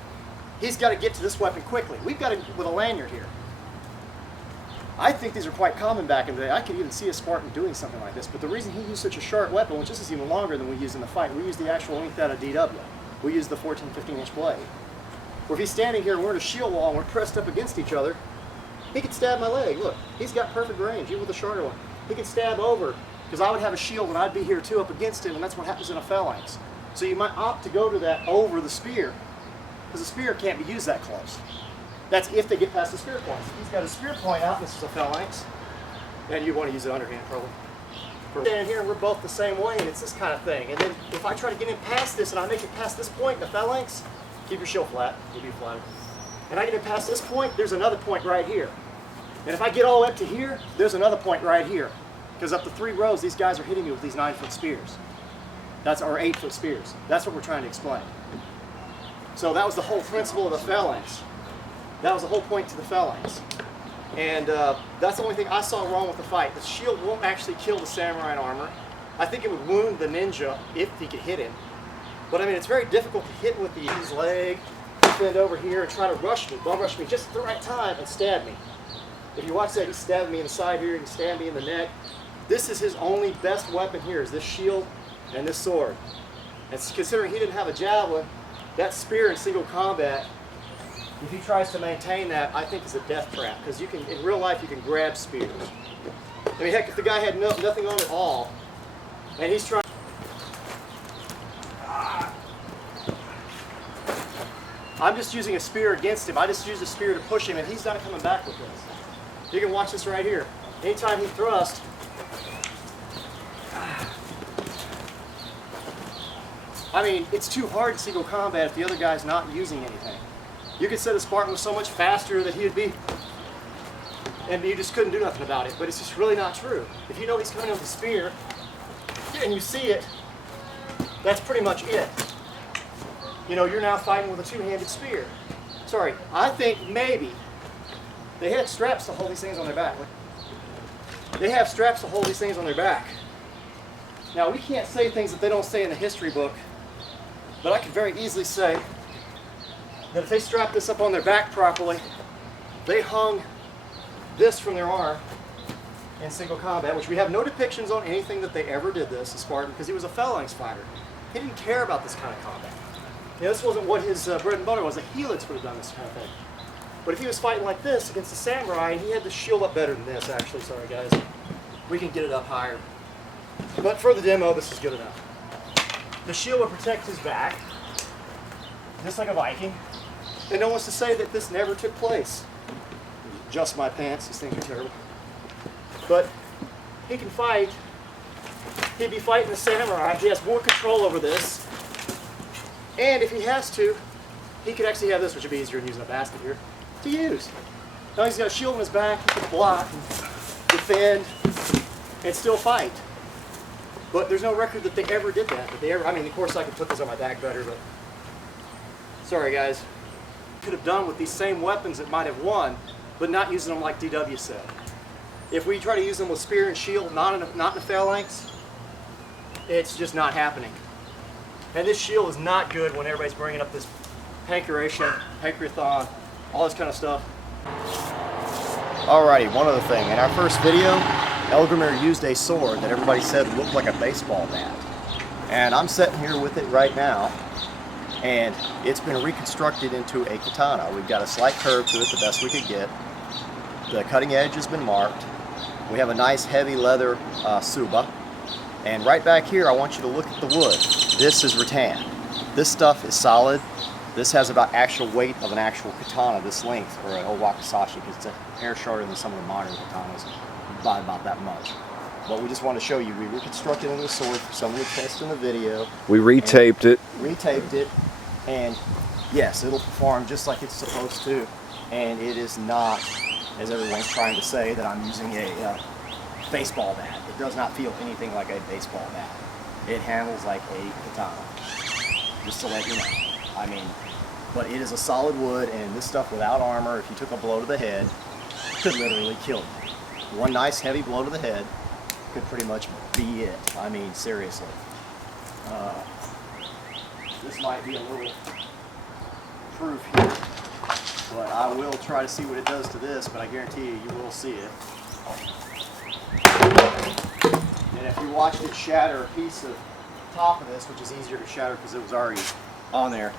He's got to get to this weapon quickly. We've got him with a lanyard here. I think these are quite common back in the day. I could even see a Spartan doing something like this, but the reason he used such a short weapon, which this is even longer than we use in the fight, we use the actual length out of DW. We use the 14, 15-inch blade. Where if he's standing here and we're in a shield wall and we're pressed up against each other, he could stab my leg. Look, he's got perfect range, even with a shorter one. He could stab over, because I would have a shield and I'd be here too up against him, and that's what happens in a phalanx. So you might opt to go to that over the spear, because the spear can't be used that close. That's if they get past the spear point. He's got a spear point out, this is a phalanx, and you want to use it underhand probably. We're standing here and we're both the same way, and it's this kind of thing. And then if I try to get him past this and I make it past this point in the phalanx, keep your shield flat, you'll be flat. And I get him past this point, there's another point right here. And if I get all the way up to here, there's another point right here. Because up to 3 rows, these guys are hitting me with these 9-foot spears. That's our 8-foot spears. That's what we're trying to explain. So that was the whole principle of the phalanx. That was the whole point to the phalanx. And that's the only thing I saw wrong with the fight. The shield won't actually kill the samurai in armor. I think it would wound the ninja if he could hit him. But I mean, it's very difficult to hit with his leg, bend over here and try to rush me, bum rush me just at the right time and stab me. If you watch that, he stabbed me in the side here, he stabbed me in the neck. This is his only best weapon here, is this shield and this sword. And considering he didn't have a javelin, that spear in single combat, if he tries to maintain that, I think is a death trap. Because you can, in real life, you can grab spears. I mean, heck, if the guy had nothing on at all, and he's trying. I'm just using a spear against him. I just used a spear to push him, and he's not coming back with this. You can watch this right here. Anytime he thrusts, I mean, it's too hard in single combat if the other guy's not using anything. You could say the Spartan was so much faster that he would be, and you just couldn't do nothing about it, but it's just really not true. If you know he's coming with a spear, and you see it, that's pretty much it. You know, you're now fighting with a two-handed spear. Sorry, I think maybe they had straps to hold these things on their back. They have straps to hold these things on their back. Now, we can't say things that they don't say in the history book, but I could very easily say that if they strapped this up on their back properly, they hung this from their arm in single combat, which we have no depictions on anything that they ever did this, the Spartan, because he was a phalanx fighter. He didn't care about this kind of combat. You know, this wasn't what his bread and butter was. A helix would have done this kind of thing. But if he was fighting like this against the samurai, and he had the shield up better than this, actually, sorry guys, we can get it up higher. But for the demo, this is good enough. The shield would protect his back, just like a Viking. And no one's to say that this never took place. Just my pants, these things are terrible. But he can fight. He'd be fighting the samurai. He has more control over this. And if he has to, he could actually have this, which would be easier than using a basket here, to use. Now he's got a shield on his back, he can block, and defend, and still fight. But there's no record that they ever did that. I mean, of course I could put this on my back better, but sorry guys. Could have done with these same weapons that might have won, but not using them like DW said. If we try to use them with spear and shield, not in a phalanx, it's just not happening. And this shield is not good when everybody's bringing up this pancreathon, all this kind of stuff. Alrighty, one other thing. In our first video, Eldgrimr used a sword that everybody said looked like a baseball bat. And I'm sitting here with it right now, and it's been reconstructed into a katana. We've got a slight curve to it, the best we could get. The cutting edge has been marked. We have a nice heavy leather suba. And right back here, I want you to look at the wood. This is rattan. This stuff is solid. This has about actual weight of an actual katana, this length, or an old wakizashi, because it's a hair shorter than some of the modern katanas, by about that much. But we just want to show you, we reconstructed into the sword for someone to test in the video. We retaped it. Retaped it, and yes, it'll perform just like it's supposed to. And it is not, as everyone's trying to say, that I'm using a baseball bat. It does not feel anything like a baseball bat. It handles like a katana, just to let you know. I mean, but it is a solid wood, and this stuff without armor, if you took a blow to the head, could literally kill you. One nice heavy blow to the head could pretty much be it. I mean, seriously. This might be a little proof here, but I will try to see what it does to this, but I guarantee you, you will see it. And if you watched it shatter a piece of the top of this, which is easier to shatter because it was already on there,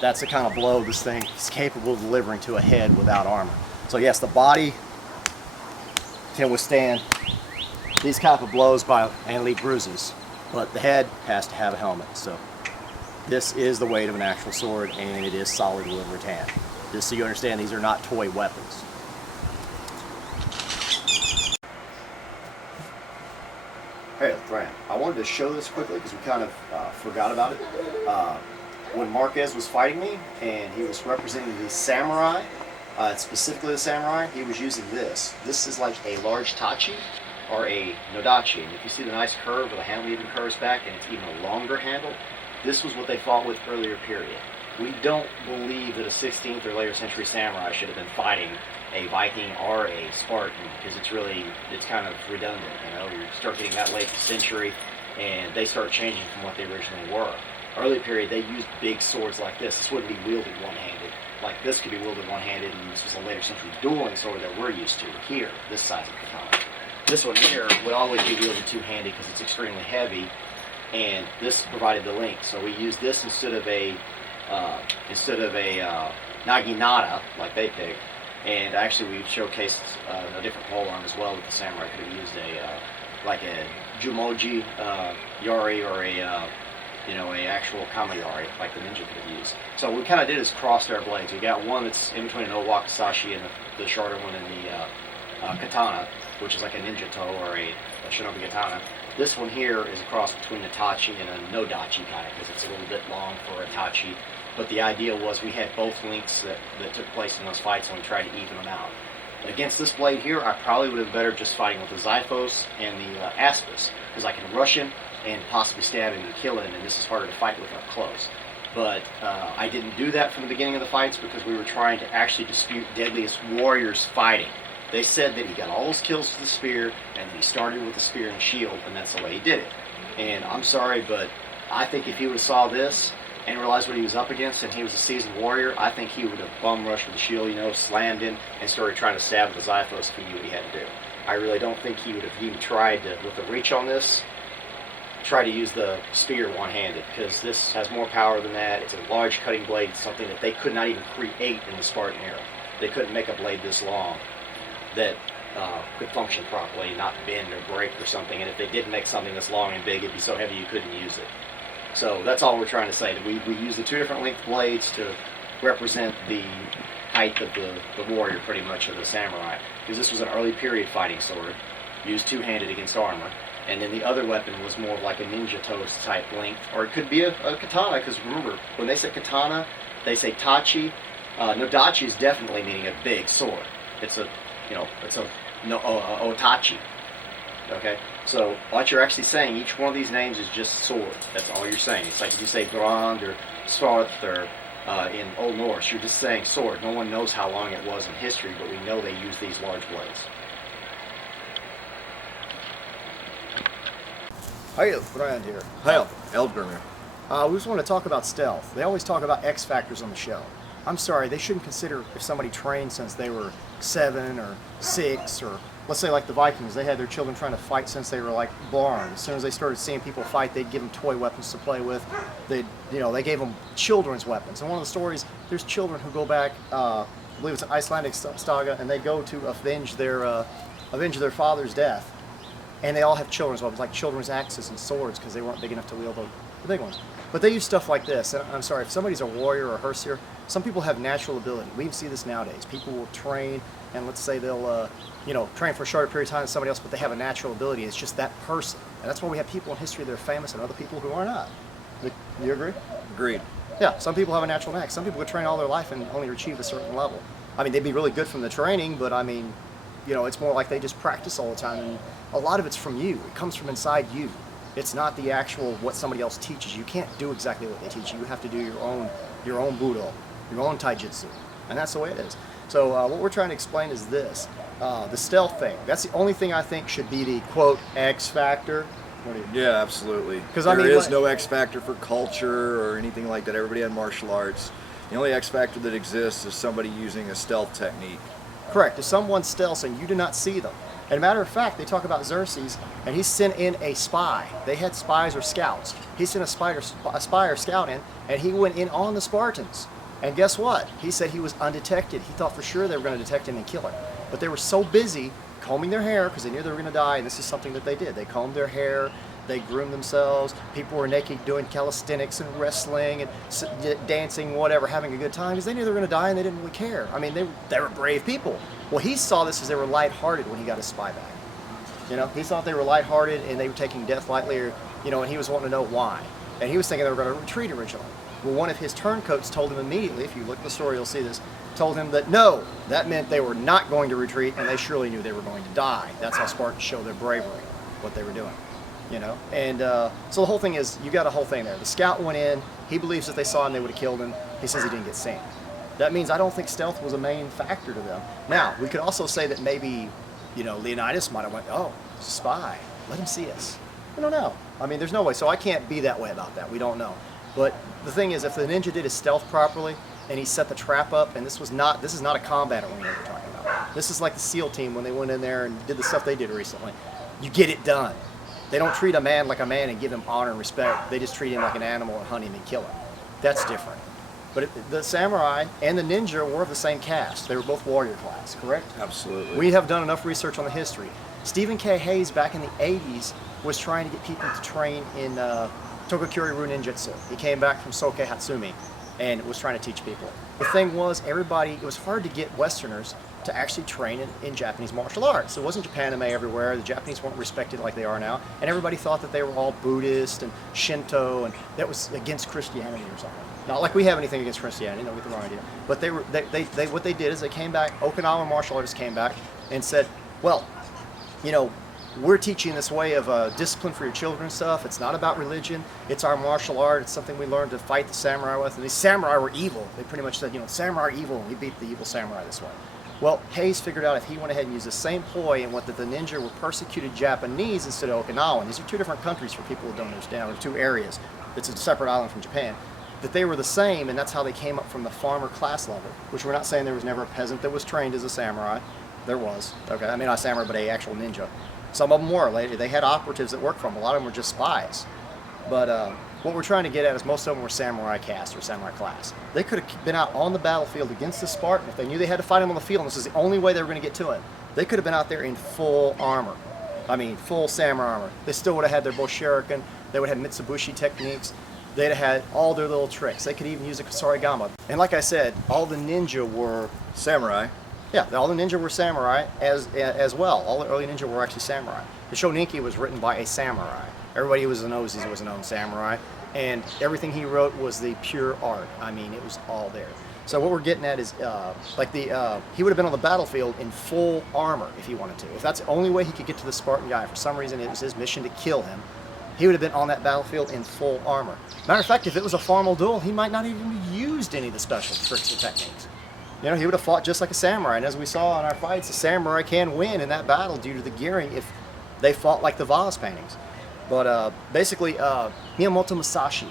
that's the kind of blow this thing is capable of delivering to a head without armor. So yes, the body can withstand these type of blows and leave bruises, but the head has to have a helmet. So This is the weight of an actual sword, and it is solid wood rattan. Just so you understand, these are not toy weapons. Hey, Thrand, I wanted to show this quickly because we kind of forgot about it. When Marquez was fighting me, and he was representing the samurai, specifically the samurai, he was using this. This is like a large tachi, or a nodachi. And if you see the nice curve where the handle even curves back, and it's even a longer handle, this was what they fought with earlier period. We don't believe that a 16th or later century samurai should have been fighting a Viking or a Spartan, because it's kind of redundant. You know, you start getting that late century, and they start changing from what they originally were. Early period, they used big swords like this. This wouldn't be wielded one-handed. Like this could be wielded one-handed, and this was a later century dueling sword that we're used to here, this size of katana. This one here would always be wielded two-handed because it's extremely heavy, and this provided the length. So we used this instead of a naginata like they picked. And actually, we showcased a different polearm as well that the samurai could have used like a jumoji yari, or a actual kama yari like the ninja could have used. So what we kind of did is crossed our blades. We got one that's in between an owakisashi and the shorter one in the katana, which is like a ninja toe or a shinobi katana. This one here is a cross between a tachi and a nodachi kind of, because it's a little bit long for a tachi. But the idea was we had both lengths that took place in those fights, and we tried to even them out. Against this blade here, I probably would have been better just fighting with the Xiphos and the Aspis, because I can rush him and possibly stab him and kill him, and this is harder to fight with up close. But I didn't do that from the beginning of the fights because we were trying to actually dispute Deadliest Warrior's fighting. They said that he got all his kills with the spear, and he started with the spear and shield, and that's the way he did it. And I'm sorry, but I think if he would have saw this and realized what he was up against, and he was a seasoned warrior, I think he would have bum rushed with the shield, slammed in, and started trying to stab with the Xiphos if he knew what he had to do. I really don't think he would have even tried to, with the reach on this, try to use the spear one-handed, because this has more power than that. It's a large cutting blade, something that they could not even create in the Spartan era. They couldn't make a blade this long that could function properly, not bend or break or something. And if they did make something that's long and big, it'd be so heavy you couldn't use it. So that's all we're trying to say. That we use the two different length blades to represent the height of the warrior, pretty much, of the samurai. Because this was an early period fighting sword, used two-handed against armor. And then the other weapon was more of like a ninja toe type length, or it could be a katana. Because remember, when they say katana, they say tachi. Nodachi is definitely meaning a big sword. It's a otachi. Okay, so what you're actually saying, each one of these names is just sword. That's all you're saying. It's like if you say Thrand or Svarth or in Old Norse, you're just saying sword. No one knows how long it was in history, but we know they use these large blades. Hi, Thrand here. Hi, Eldgrimrs. We just want to talk about stealth. They always talk about X factors on the show. I'm sorry, they shouldn't consider if somebody trained since they were 7 or 6, or let's say like the Vikings, they had their children trying to fight since they were like born. As soon as they started seeing people fight, they'd give them toy weapons to play with. They gave them children's weapons. And one of the stories, there's children who go back, I believe it's an Icelandic saga, and they go to avenge their father's death. And they all have children's weapons, like children's axes and swords, because they weren't big enough to wield the big ones. But they use stuff like this. And I'm sorry, if somebody's a warrior or a herseer, some people have natural ability. We see this nowadays. People will train, and let's say they'll train for a shorter period of time than somebody else, but they have a natural ability. It's just that person. And that's why we have people in history that are famous and other people who are not. You agree? Agreed. Yeah, some people have a natural knack. Some people could train all their life and only achieve a certain level. I mean, they'd be really good from the training, but I mean, it's more like they just practice all the time. And a lot of it's from you. It comes from inside you. It's not the actual what somebody else teaches you. You can't do exactly what they teach you. You have to do your own budo, your own taijutsu, and that's the way it is. So what we're trying to explain is this: the stealth thing. That's the only thing I think should be the quote X factor. What do you? Yeah, absolutely. Because there is no X factor for culture or anything like that. Everybody had martial arts. The only X factor that exists is somebody using a stealth technique. Correct. If someone stealths and you do not see them. And a matter of fact, they talk about Xerxes, and he sent in a spy. They had spies or scouts. He sent a spy or scout in, and he went in on the Spartans. And guess what? He said he was undetected. He thought for sure they were going to detect him and kill him. But they were so busy combing their hair, because they knew they were going to die, and this is something that they did. They combed their hair, They groomed themselves. People were naked doing calisthenics and wrestling and dancing, whatever, having a good time because they knew they were going to die and they didn't really care. I mean, they were brave people. Well, he saw this as they were lighthearted when he got his spy back. You know, he thought they were lighthearted and they were taking death lightly, or, you know, and he was wanting to know why. And he was thinking they were going to retreat originally. Well, one of his turncoats told him immediately, if you look at the story, you'll see this, told him that no, that meant they were not going to retreat and they surely knew they were going to die. That's how Spartans show their bravery, what they were doing, you know. And so the whole thing is, you got a whole thing there. The scout went in, he believes that they saw him, they would have killed him. He says he didn't get seen. That means I don't think stealth was a main factor to them. Now, we could also say that maybe, you know, Leonidas might have went, oh, spy, let him see us. We don't know. I mean, there's no way. So I can't be that way about that. We don't know. But the thing is, if the ninja did his stealth properly and he set the trap up, and this is not a combat arena we're talking about. This is like the SEAL team when they went in there and did the stuff they did recently. You get it done. They don't treat a man like a man and give him honor and respect. They just treat him like an animal and hunt him and kill him. That's different. But the samurai and the ninja were of the same caste. They were both warrior class, correct? Absolutely. We have done enough research on the history. Stephen K. Hayes back in the 80s was trying to get people to train in Tokyo-Kyoryu Ninjutsu. He came back from Soke Hatsumi and was trying to teach people. The thing was, it was hard to get Westerners to actually train in Japanese martial arts. It wasn't Japanime everywhere. The Japanese weren't respected like they are now. And everybody thought that they were all Buddhist and Shinto, and that was against Christianity or something. Not like we have anything against Christianity, don't get the wrong idea. But what they did is they came back, Okinawan martial artists came back and said, well, you know, we're teaching this way of discipline for your children and stuff. It's not about religion. It's our martial art. It's something we learned to fight the samurai with. And these samurai were evil. They pretty much said, you know, samurai are evil, and we beat the evil samurai this way. Well, Hayes figured out if he went ahead and used the same ploy and what that the ninja were persecuted Japanese instead of Okinawan. These are two different countries for people who don't understand. They're two areas. It's a separate island from Japan. That they were the same, and that's how they came up from the farmer class level, which we're not saying there was never a peasant that was trained as a samurai. There was. Okay, I mean not a samurai, but an actual ninja. Some of them were. They had operatives that worked for them. A lot of them were just spies. But what we're trying to get at is most of them were samurai caste or samurai class. They could have been out on the battlefield against the Spartan if they knew they had to fight him on the field, and this is the only way they were going to get to him. They could have been out there in full armor. I mean, full samurai armor. They still would have had their bow shuriken. They would have Metsubushi techniques. They'd have had all their little tricks. They could even use a Kusarigama. And like I said, all the ninja were Samurai. Yeah, all the ninja were samurai as well. All the early ninja were actually samurai. The Shoninki was written by a samurai. Everybody who knows he was a known samurai. And everything he wrote was the pure art. I mean, it was all there. So what we're getting at is, he would have been on the battlefield in full armor if he wanted to. If that's the only way he could get to the Spartan guy, for some reason it was his mission to kill him, he would have been on that battlefield in full armor. Matter of fact, if it was a formal duel, he might not even have used any of the special tricks or techniques. You know, he would have fought just like a samurai. And as we saw in our fights, the samurai can win in that battle due to the gearing if they fought like the vase paintings. But basically, Miyamoto Musashi,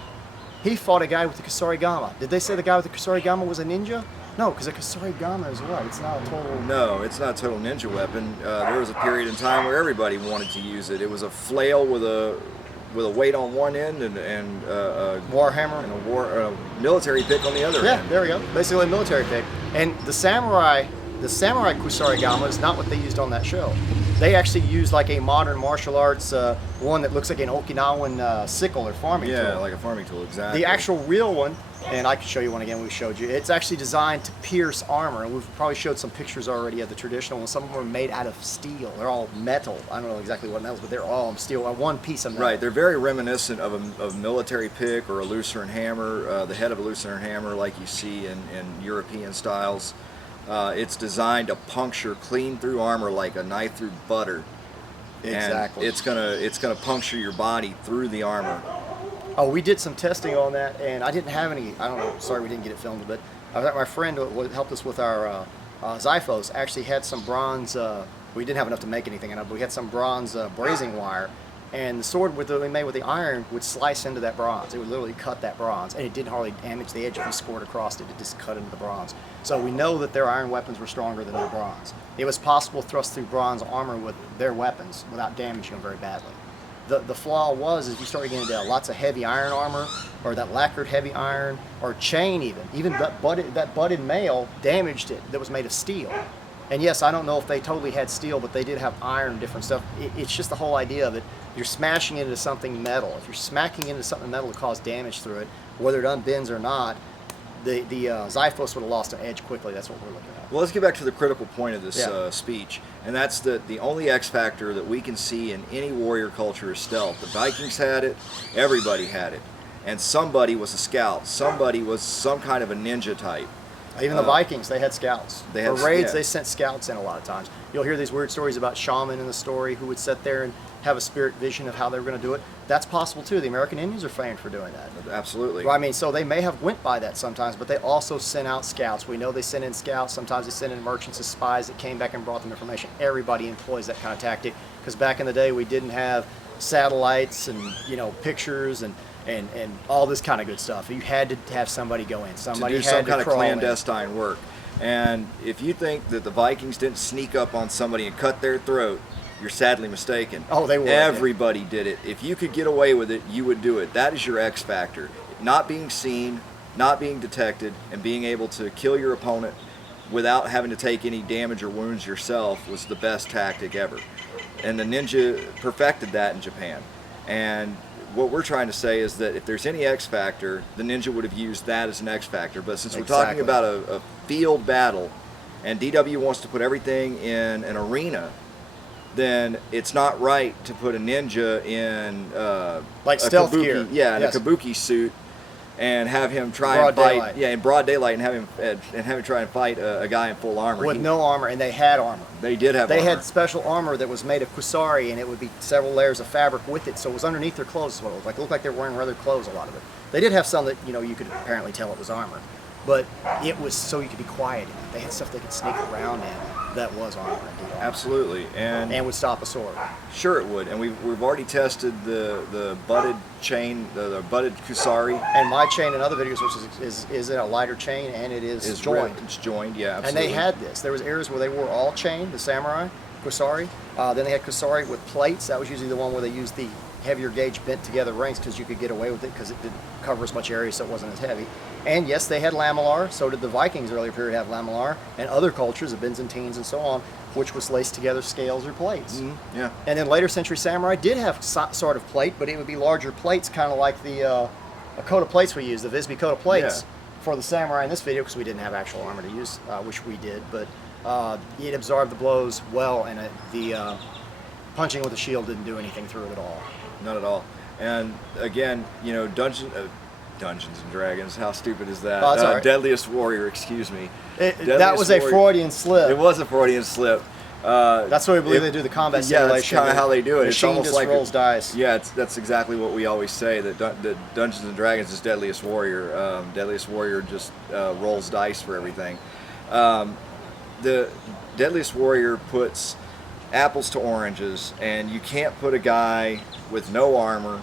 he fought a guy with the Kusarigama. Did they say the guy with the Kusarigama was a ninja? No, because a Kusarigama is what? It's not a total... No, it's not a total ninja weapon. There was a period in time where everybody wanted to use it. It was a flail with a weight on one end and a warhammer and a military pick on the other end. Yeah, there we go. Basically a military pick. And the samurai Kusarigama is not what they used on that show. They actually used like a modern martial arts one that looks like an Okinawan sickle or farming tool. Yeah, like a farming tool, exactly. The actual real one, and I can show you one again we showed you, it's actually designed to pierce armor, and we've probably showed some pictures already of the traditional ones. Some of them are made out of steel. They're all metal. I don't know exactly what metals, but they're all steel, one piece of metal. Right, they're very reminiscent of a military pick or a Lucerne hammer, the head of a Lucerne hammer like you see in European styles. It's designed to puncture clean through armor like a knife through butter. Exactly. And it's gonna puncture your body through the armor. Oh, we did some testing on that, and I didn't have any. I don't know. Sorry, we didn't get it filmed, but my friend who helped us with our Xiphos actually had some bronze. We didn't have enough to make anything in it, but we had some bronze brazing wire. And the sword we made with the iron would slice into that bronze. It would literally cut that bronze, and it didn't hardly damage the edge if you scored across it. It just cut into the bronze. So we know that their iron weapons were stronger than their bronze. It was possible to thrust through bronze armor with their weapons without damaging them very badly. The flaw was if you started getting into lots of heavy iron armor, or that lacquered heavy iron, or chain even that budded mail damaged it that was made of steel. And yes, I don't know if they totally had steel, but they did have iron and different stuff. It's just the whole idea of it. You're smashing into something metal. If you're smacking into something metal to cause damage through it, whether it unbends or not, the Xiphos would have lost an edge quickly. That's what we're looking at. Well, let's get back to the critical point of this Yeah. speech, and that's that the only X factor that we can see in any warrior culture is stealth. The Vikings had it, everybody had it, and somebody was a scout. Somebody was some kind of a ninja type. Even the Vikings, they had scouts. They For had- raids, yeah. they sent scouts in a lot of times. You'll hear these weird stories about shaman in the story who would sit there and have a spirit vision of how they were going to do it. That's possible too. The American Indians are famed for doing that. Absolutely. Well, I mean, so they may have went by that sometimes, but they also sent out scouts. We know they sent in scouts. Sometimes they sent in merchants as spies that came back and brought them information. Everybody employs that kind of tactic because back in the day we didn't have satellites and pictures and all this kind of good stuff. You had to have somebody go in. Somebody to do had some to kind of crawl in. clandestine work. And if you think that the Vikings didn't sneak up on somebody and cut their throat, you're sadly mistaken. Oh, they would. Everybody did it. If you could get away with it, you would do it. That is your X factor. Not being seen, not being detected, and being able to kill your opponent without having to take any damage or wounds yourself was the best tactic ever. And the ninja perfected that in Japan. And what we're trying to say is that if there's any X factor, the ninja would have used that as an X factor. But since we're talking Exactly. about a field battle, and DW wants to put everything in an arena, then it's not right to put a ninja in Like a stealth kabuki, gear. yeah, in Yes. a kabuki suit, and have him try Broad and fight, daylight. yeah, in broad daylight, and have him try and fight a guy in full armor. With no armor, and they had armor. They did have They armor. had special armor that was made of kusari, and it would be several layers of fabric with it, so it was underneath their clothes. Is what it looked like. It looked like they were wearing other clothes, a lot of it. They did have some that you could apparently tell it was armor, but it was so you could be quiet in it. They had stuff they could sneak around in that was armor indeed. Absolutely, And would stop a sword. sure it would. And we've already tested the butted chain, the butted kusari. And my chain in other videos, which is in a lighter chain, and it is joined. It's joined, yeah, And absolutely. they had this. There was areas where they wore all chain, the samurai, kusari. Then they had kusari with plates. That was usually the one where they used the heavier gauge bent together rings because you could get away with it because it didn't cover as much area, so it wasn't as heavy. And yes, they had lamellar. So did the Vikings earlier period have lamellar, and other cultures, the Byzantines and so on, which was laced together scales or plates. Yeah. And then later century samurai did have sort of plate, but it would be larger plates, kind of like the a coat of plates we use, the Visby coat of plates for the samurai in this video, because we didn't have actual armor to use, which we did, but it absorbed the blows well, and the punching with the shield didn't do anything through it at all. Not at all. And again, Dungeons and Dragons. How stupid is that? Oh, that's all right. Deadliest Warrior. Excuse me. That Deadliest was a Warrior. Freudian slip. It was a Freudian slip. That's what we believe they do the combat Yeah, that's simulation. kind of how they do it. It's Machine almost just like rolls dice. Yeah, that's exactly what we always say. That Dungeons and Dragons is Deadliest Warrior. Deadliest Warrior just rolls dice for everything. The Deadliest Warrior puts apples to oranges, and you can't put a guy with no armor,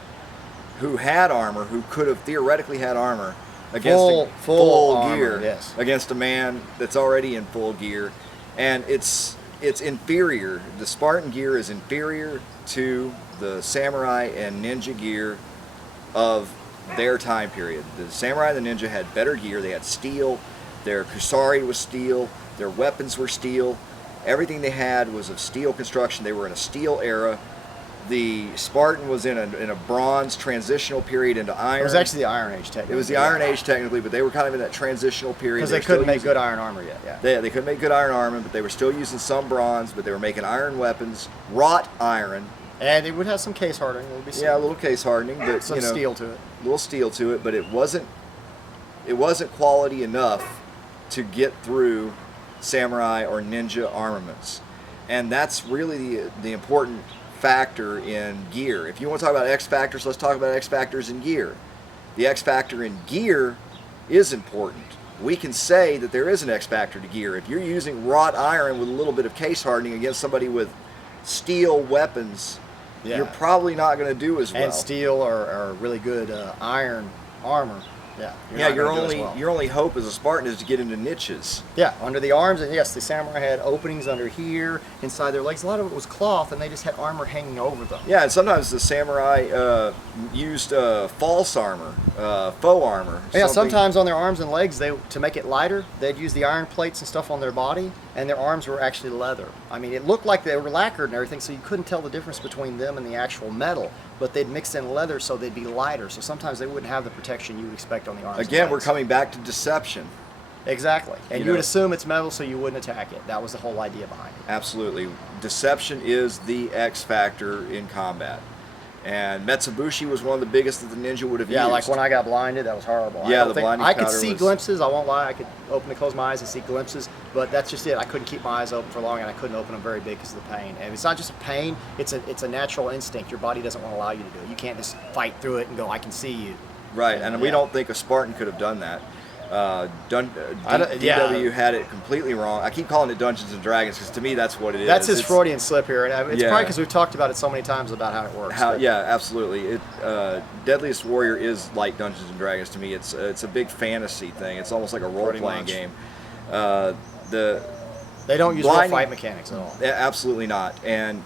who had armor, who could have theoretically had armor, against full armor, gear, yes. against a man that's already in full gear, and it's inferior. The Spartan gear is inferior to the samurai and ninja gear of their time period. The samurai and the ninja had better gear. They had steel. Their kusari was steel. Their weapons were steel. Everything they had was of steel construction. They were in a steel era. The Spartan was in a bronze transitional period into iron. It was actually the Iron Age, technically. It was the Iron Age technically, but they were kind of in that transitional period. Because they couldn't make good iron armor yet, yeah. They couldn't make good iron armor, but they were still using some bronze, but they were making iron weapons, wrought iron. And it would have some case hardening. It would be Yeah, a little case hardening, but some steel to it. A little steel to it, but it wasn't quality enough to get through samurai or ninja armaments. And that's really the important factor in gear. If you want to talk about X factors, let's talk about X factors in gear. The X factor in gear is important. We can say that there is an X factor to gear. If you're using wrought iron with a little bit of case hardening against somebody with steel weapons, you're probably not going to do as well. And steel or really good iron armor. Yeah. Your only hope as a Spartan is to get into niches. Yeah, under the arms, and yes, the samurai had openings under here, inside their legs. A lot of it was cloth, and they just had armor hanging over them. Yeah, and sometimes the samurai used false armor, faux armor. Yeah, something- sometimes on their arms and legs, to make it lighter, they'd use the iron plates and stuff on their body and their arms were actually leather. I mean, it looked like they were lacquered and everything, so you couldn't tell the difference between them and the actual metal, but they'd mixed in leather so they'd be lighter, so sometimes they wouldn't have the protection you would expect on the arms. Again, and we're legs. coming back to deception. Exactly. And You you would know- assume it's metal so you wouldn't attack it. That was the whole idea behind it. Absolutely. Deception is the X factor in combat. And Metsubushi was one of the biggest that the ninja would have Yeah, used. like when I got blinded, that was horrible. Yeah, I don't the think- blinding I could powder see was- glimpses. I won't lie. I could open and close my eyes and see glimpses, but that's just it. I couldn't keep my eyes open for long, and I couldn't open them very big because of the pain. And it's not just a pain; it's a natural instinct. Your body doesn't want to allow you to do it. You can't just fight through it and go, "I can see you." Right, and we Yeah. don't think a Spartan could have done that. yeah. DW had it completely wrong. I keep calling it Dungeons and Dragons because to me that's what it is. That's his It's- Freudian slip here, and it's Yeah. probably because we've talked about it so many times about how it works. How, but- yeah, absolutely. Deadliest Warrior is like Dungeons and Dragons to me. It's a big fantasy thing. It's almost like a role-playing much. game. They don't use real blinding- fight mechanics at all. Absolutely not. And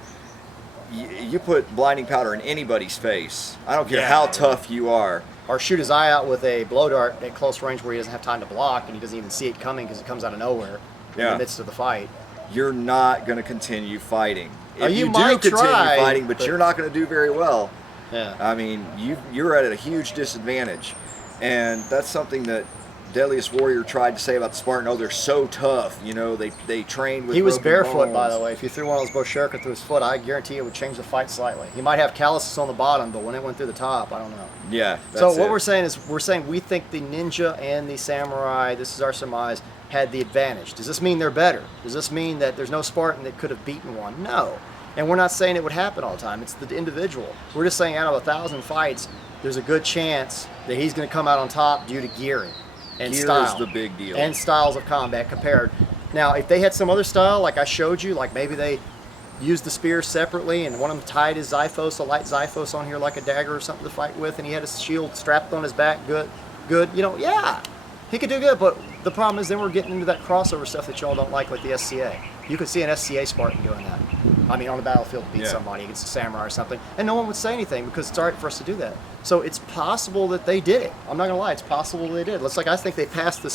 you put blinding powder in anybody's face. I don't care Yeah. how tough you are. Or shoot his eye out with a blow dart at close range where he doesn't have time to block and he doesn't even see it coming because it comes out of nowhere in Yeah. the midst of the fight. You're not going to continue fighting. Oh, If you do might continue try, fighting, but but- you're not going to do very well. Yeah. I mean, you're at a huge disadvantage, and that's something that Deadliest Warrior tried to say about the Spartan. Oh, they're so tough. You know, they train with. He was broken barefoot, by bones. the way. If you threw one of those Bosherica through his foot, I guarantee it would change the fight slightly. He might have calluses on the bottom, but when it went through the top, I don't know. Yeah. So that's what it. we're saying is we think the ninja and the samurai, this is our surmise, had the advantage. Does this mean they're better? Does this mean that there's no Spartan that could have beaten one? No. And we're not saying it would happen all the time. It's the individual. We're just saying out of 1,000 fights, there's a good chance that he's going to come out on top due to gearing and Gear style. is the big deal. And styles of combat compared. Now, if they had some other style, like I showed you, like maybe they used the spear separately and one of them tied his Xiphos, a light Xiphos on here like a dagger or something to fight with, and he had his shield strapped on his back, good, you know, yeah, he could do good, but the problem is then we're getting into that crossover stuff that y'all don't like the SCA. You could see an SCA Spartan doing that. I mean, on the battlefield, beat Yeah. somebody against a samurai or something, and no one would say anything because it's all right for us to do that. So it's possible that they did it. I'm not gonna lie, it's possible they did. Looks like I think they passed the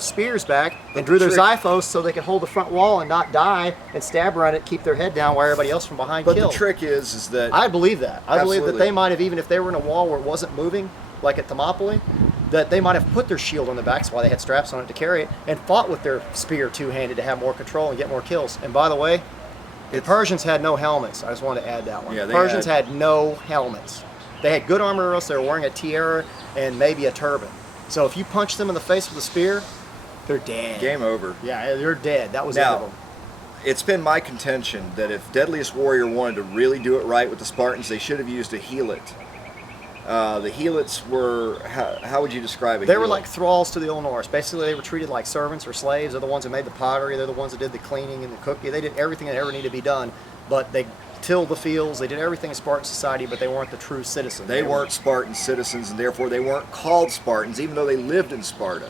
spears back and drew their trick- Xiphos so they could hold the front wall and not die and stab around it, keep their head down while everybody else from behind But killed. the trick is that I believe that. I believe that Absolutely. they might have, even if they were in a wall where it wasn't moving, like at Thermopylae, that they might have put their shield on the backs while they had straps on it to carry it and fought with their spear two-handed to have more control and get more kills. And by the way, the Persians had no helmets. I just wanted to add that one. Yeah, the they Persians had no helmets. They had good armor, or else they were wearing a tiara and maybe a turban. So if you punch them in the face with a spear, they're dead. game over. Yeah, they're dead. That was the end of Now, them. it's been my contention that if Deadliest Warrior wanted to really do it right with the Spartans, they should have used a heelet. The heelets were, how would you describe it? They were like thralls to the Old Norse. Basically, they were treated like servants or slaves. They're the ones that made the pottery. They're the ones that did the cleaning and the cooking. They did everything that ever needed to be done. But they tilled the fields. They did everything in Spartan society, but they weren't the true citizens. They weren't Spartan citizens, and therefore they weren't called Spartans, even though they lived in Sparta.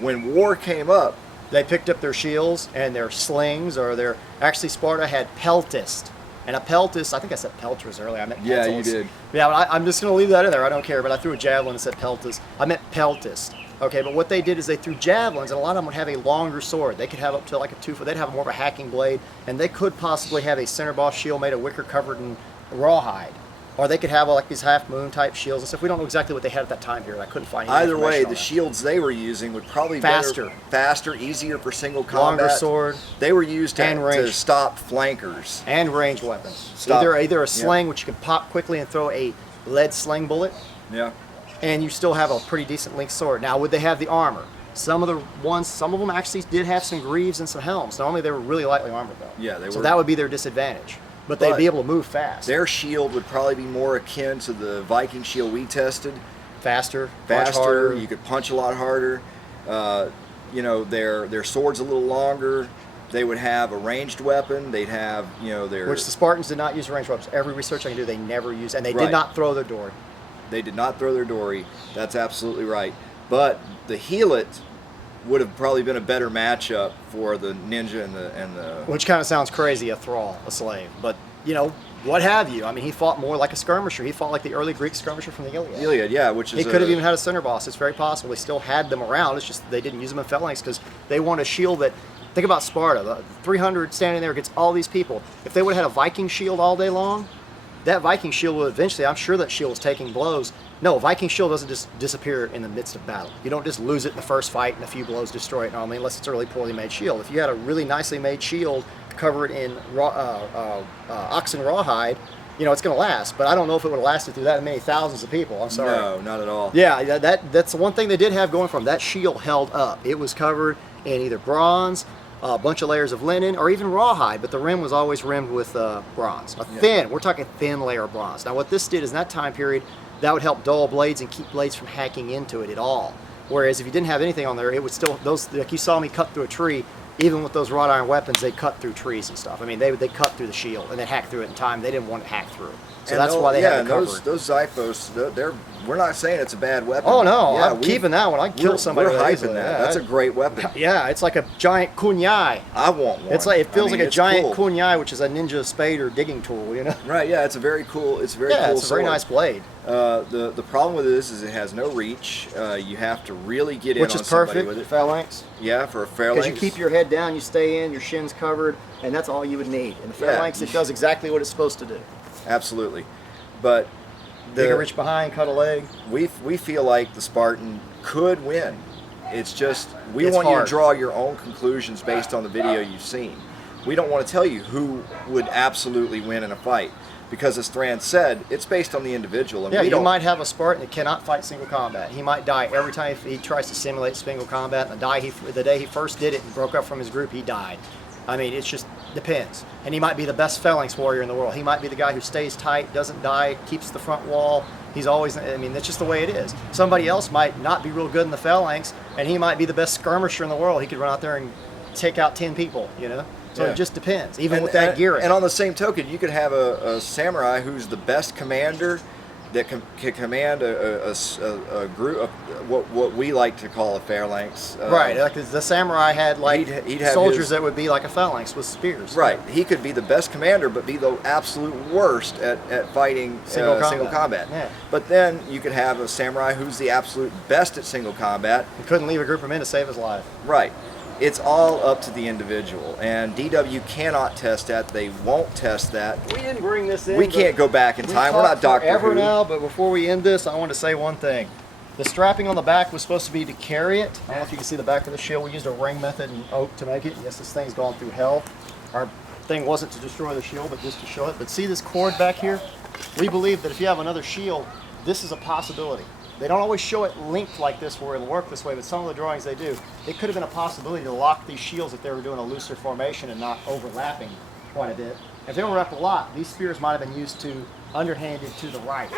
When war came up, They picked up their shields and their slings, or their... Actually, Sparta had peltist. And a peltist, I think I said pelters earlier. I meant Yeah, peltist. you did. Yeah, but I'm just going to leave that in there. I don't care. But I threw a javelin and said peltist. I meant peltist. Okay, but what they did is they threw javelins, and a lot of them would have a longer sword. They could have up to like a 2-foot. They'd have more of a hacking blade, and they could possibly have a center boss shield made of wicker covered in rawhide. Or they could have like these half moon type shields and stuff. We don't know exactly what they had at that time period. I couldn't find any either way, information on the that. shields they were using would probably Faster. faster, easier for single combat. Longer sword. They were used And to range. stop flankers. And ranged weapons. Stop. Either a Yeah. sling, which you can pop quickly and throw a lead sling bullet, Yeah. and you still have a pretty decent linked sword. Now, would they have the armor? Some of them actually did have some greaves and some helms. Normally, they were really lightly armored, though. Yeah, they So were. that would be their disadvantage. But they'd But be able to move fast. Their shield would probably be more akin to the Viking shield we tested. Faster, much Faster, harder. you could punch a lot harder. Their sword's a little longer. They would have a ranged weapon. They'd have, their... Which the Spartans did not use ranged weapons. Every research I can do, they never used, and they Right. did not throw their door. They did not throw their dory. That's absolutely right. But the heelet would have probably been a better matchup for the ninja and the Which kind of sounds crazy, a thrall, a slave. But, what have you? I mean, he fought more like a skirmisher. He fought like the early Greek skirmisher from the Iliad. Iliad, yeah, which is He could have even had a center boss. It's very possible. They still had them around. It's just they didn't use them in phalanx because they want a shield that Think about Sparta. The 300 standing there against all these people. If they would have had a Viking shield all day long, that Viking shield would eventually, I'm sure that shield was taking blows. No, Viking shield doesn't just disappear in the midst of battle. You don't just lose it in the first fight and a few blows destroy it normally, unless it's a really poorly made shield. If you had a really nicely made shield covered in oxen rawhide, you know, it's going to last. But I don't know if it would have lasted through that many thousands of people. I'm sorry. No, not at all. Yeah, that's the one thing they did have going for them. That shield held up. It was covered in either bronze, a bunch of layers of linen, or even rawhide, but the rim was always rimmed with bronze. We're talking thin layer of bronze. Now what this did is in that time period, that would help dull blades and keep blades from hacking into it at all. Whereas if you didn't have anything on there, it would still, like you saw me cut through a tree, even with those wrought iron weapons, they cut through trees and stuff. I mean, they cut through the shield and they hacked through it in time. They didn't want it hacked through. So that's why they had it covered. Those Zyphos, we're not saying it's a bad weapon. Oh no, yeah, I'm keeping that one. I can kill somebody. We're hyping easily. that. Yeah, That's a great weapon. Yeah, it's like a giant kunai. I want one. It's like it feels like a giant cool. kunai, which is a ninja spade or digging tool. You know. Right. Yeah. It's a very cool. It's a very cool. It's a very nice blade. The problem with this is it has no reach. You have to really get in Which on is somebody perfect with it. phalanx. Yeah, for a phalanx. Because you keep your head down, you stay in, your shins covered, and that's all you would need. And the phalanx, it does exactly what it's supposed to do. Absolutely, but Dig a reach behind, cut a leg. we feel like the Spartan could win. It's just we It's want you hard. to draw your own conclusions based on the video you've seen. We don't want to tell you who would absolutely win in a fight because, as Thrand said, it's based on the individual. And Yeah, we you don't, might have a Spartan that cannot fight single combat. He might die every time he tries to simulate single combat. And the day he first did it and broke up from his group, he died. I mean, it just depends. And he might be the best phalanx warrior in the world. He might be the guy who stays tight, doesn't die, keeps the front wall. He's always, I mean, that's just the way it is. Somebody else might not be real good in the phalanx, and he might be the best skirmisher in the world. He could run out there and take out 10 people, you know? So it just depends, even with that gear. And on the same token, you could have a samurai who's the best commander that can command a group of what we like to call a phalanx. Right, like the samurai had like he'd have soldiers that would be like a phalanx with spears. Right, he could be the best commander, but be the absolute worst at fighting Single single combat. Yeah. But then you could have a samurai who's the absolute best at single combat. He couldn't leave a group of men to save his life. Right. It's all up to the individual, and DW cannot test that. They won't test that. We didn't bring this in. We can't go back in time. We're not Doctor forever Who. now, but before we end this, I want to say one thing. The strapping on the back was supposed to be to carry it. I don't know if you can see the back of the shield. We used a ring method in oak to make it. Yes, this thing's gone through hell. Our thing wasn't to destroy the shield, but just to show it. But see this cord back here? We believe that if you have another shield, this is a possibility. They don't always show it linked like this where it'll work this way, but some of the drawings they do. It could have been a possibility to lock these shields if they were doing a looser formation and not overlapping quite a bit. If they overlapped a lot, these spears might have been used to underhanded to the right.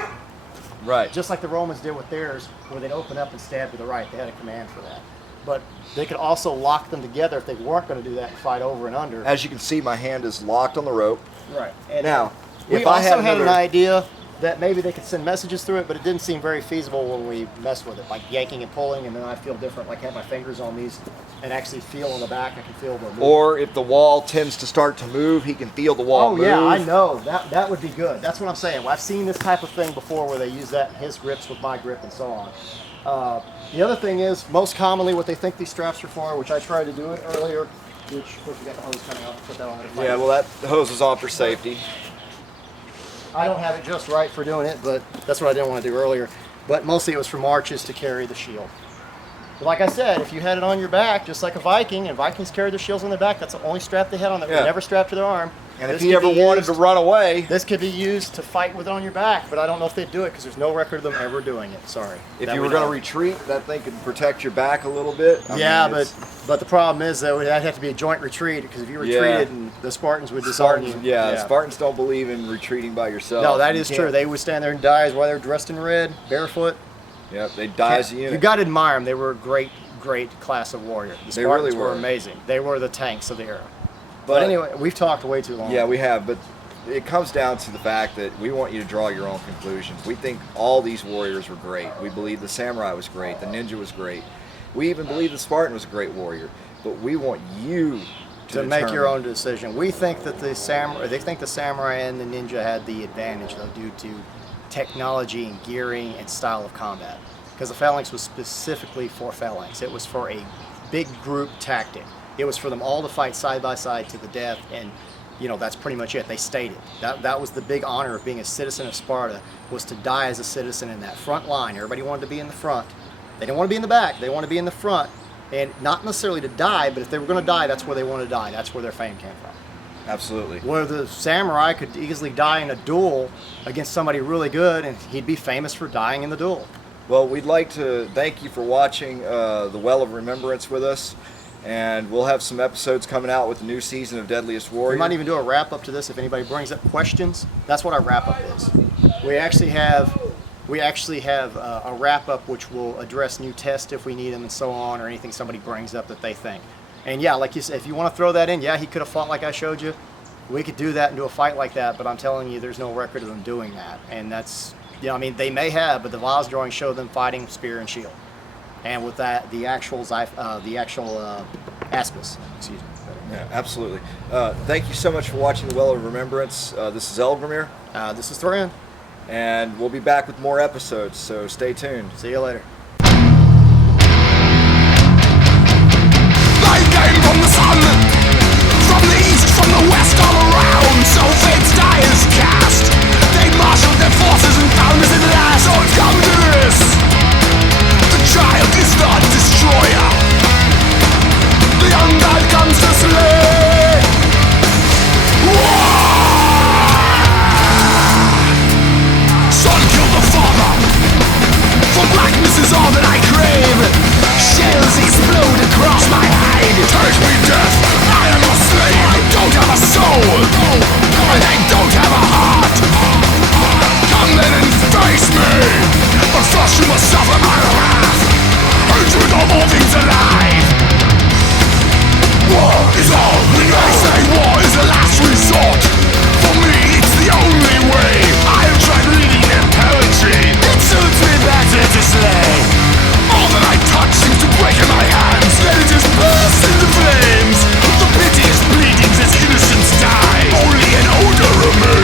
Right. Just like the Romans did with theirs, where they'd open up and stab to the right. They had a command for that. But they could also lock them together if they weren't going to do that and fight over and under. As you can see, my hand is locked on the rope. Right. And Now, we if I also had an another- idea that maybe they could send messages through it, but it didn't seem very feasible when we messed with it, like yanking and pulling, and then I feel different, like have my fingers on these and actually feel on the back. I can feel the movement. Or if the wall tends to start to move, he can feel the wall move. Oh yeah, I know. That would be good. That's what I'm saying. Well, I've seen this type of thing before where they use that his grips with my grip and so on. The other thing is, most commonly what they think these straps are for, which I tried to do it earlier, which of course we got the hose coming out, put that on there. Yeah, well, that hose is on for safety. I don't have it just right for doing it, but that's what I didn't want to do earlier. But mostly it was for marches to carry the shield. But like I said, if you had it on your back, just like a Viking, and Vikings carried their shields on their back, that's the only strap they had on there. Yeah. They never strapped to their arm. And if This he could ever be wanted used- to run away, This could be used to fight with it on your back, but I don't know if they'd do it because there's no record of them ever doing it. Sorry. if That you we were going to know. retreat, that thing could protect your back a little bit. I Yeah, mean, it's- but the problem is that that'd have to be a joint retreat because if you Yeah. retreated, and the Spartans would disarm Spartans, you. yeah, Spartans don't believe in retreating by yourself. No, that You is can't- true. They would stand there and die while they're dressed in red, barefoot. Yep, they die as a unit. You got to admire them. They were a great class of warrior. The They Spartans really were. amazing. They were the tanks of the era. But- But anyway, we've talked way too long. Yeah, we have, but it comes down to the fact that we want you to draw your own conclusions. We think all these warriors were great. We believe the samurai was great, the ninja was great. We even believe the Spartan was a great warrior. But we want you to make your determine- own decision. We think that the samurai and the ninja had the advantage though due to technology and gearing and style of combat. Because the phalanx was specifically for phalanx. It was for a big group tactic. It was for them all to fight side by side to the death, and you know, that's pretty much it. They stated that was the big honor of being a citizen of Sparta, was to die as a citizen in that front line. Everybody wanted to be in the front. They didn't want to be in the back. They wanted to be in the front, and not necessarily to die, but if they were going to die, that's where they wanted to die. That's where their fame came from. Absolutely. Where the samurai could easily die in a duel against somebody really good, and he'd be famous for dying in the duel. Well, we'd like to thank you for watching the Well of Remembrance with us. And we'll have some episodes coming out with the new season of Deadliest Warrior. We might even do a wrap up to this if anybody brings up questions. That's what our wrap up is. We actually have a wrap up which will address new tests if we need them and so on, or anything somebody brings up that they think. And yeah, like you said, if you want to throw that in, yeah, he could have fought like I showed you. We could do that and do a fight like that, but I'm telling you, there's no record of them doing that. And that's, you know, I mean, they may have, but the Vaz drawings show them fighting spear and shield. And with that, the actual Aspis, excuse me. Yeah, absolutely. Thank you so much for watching the Well of Remembrance. This is Eldgrimr. This is Thrand. And we'll be back with more episodes, so stay tuned. See you later.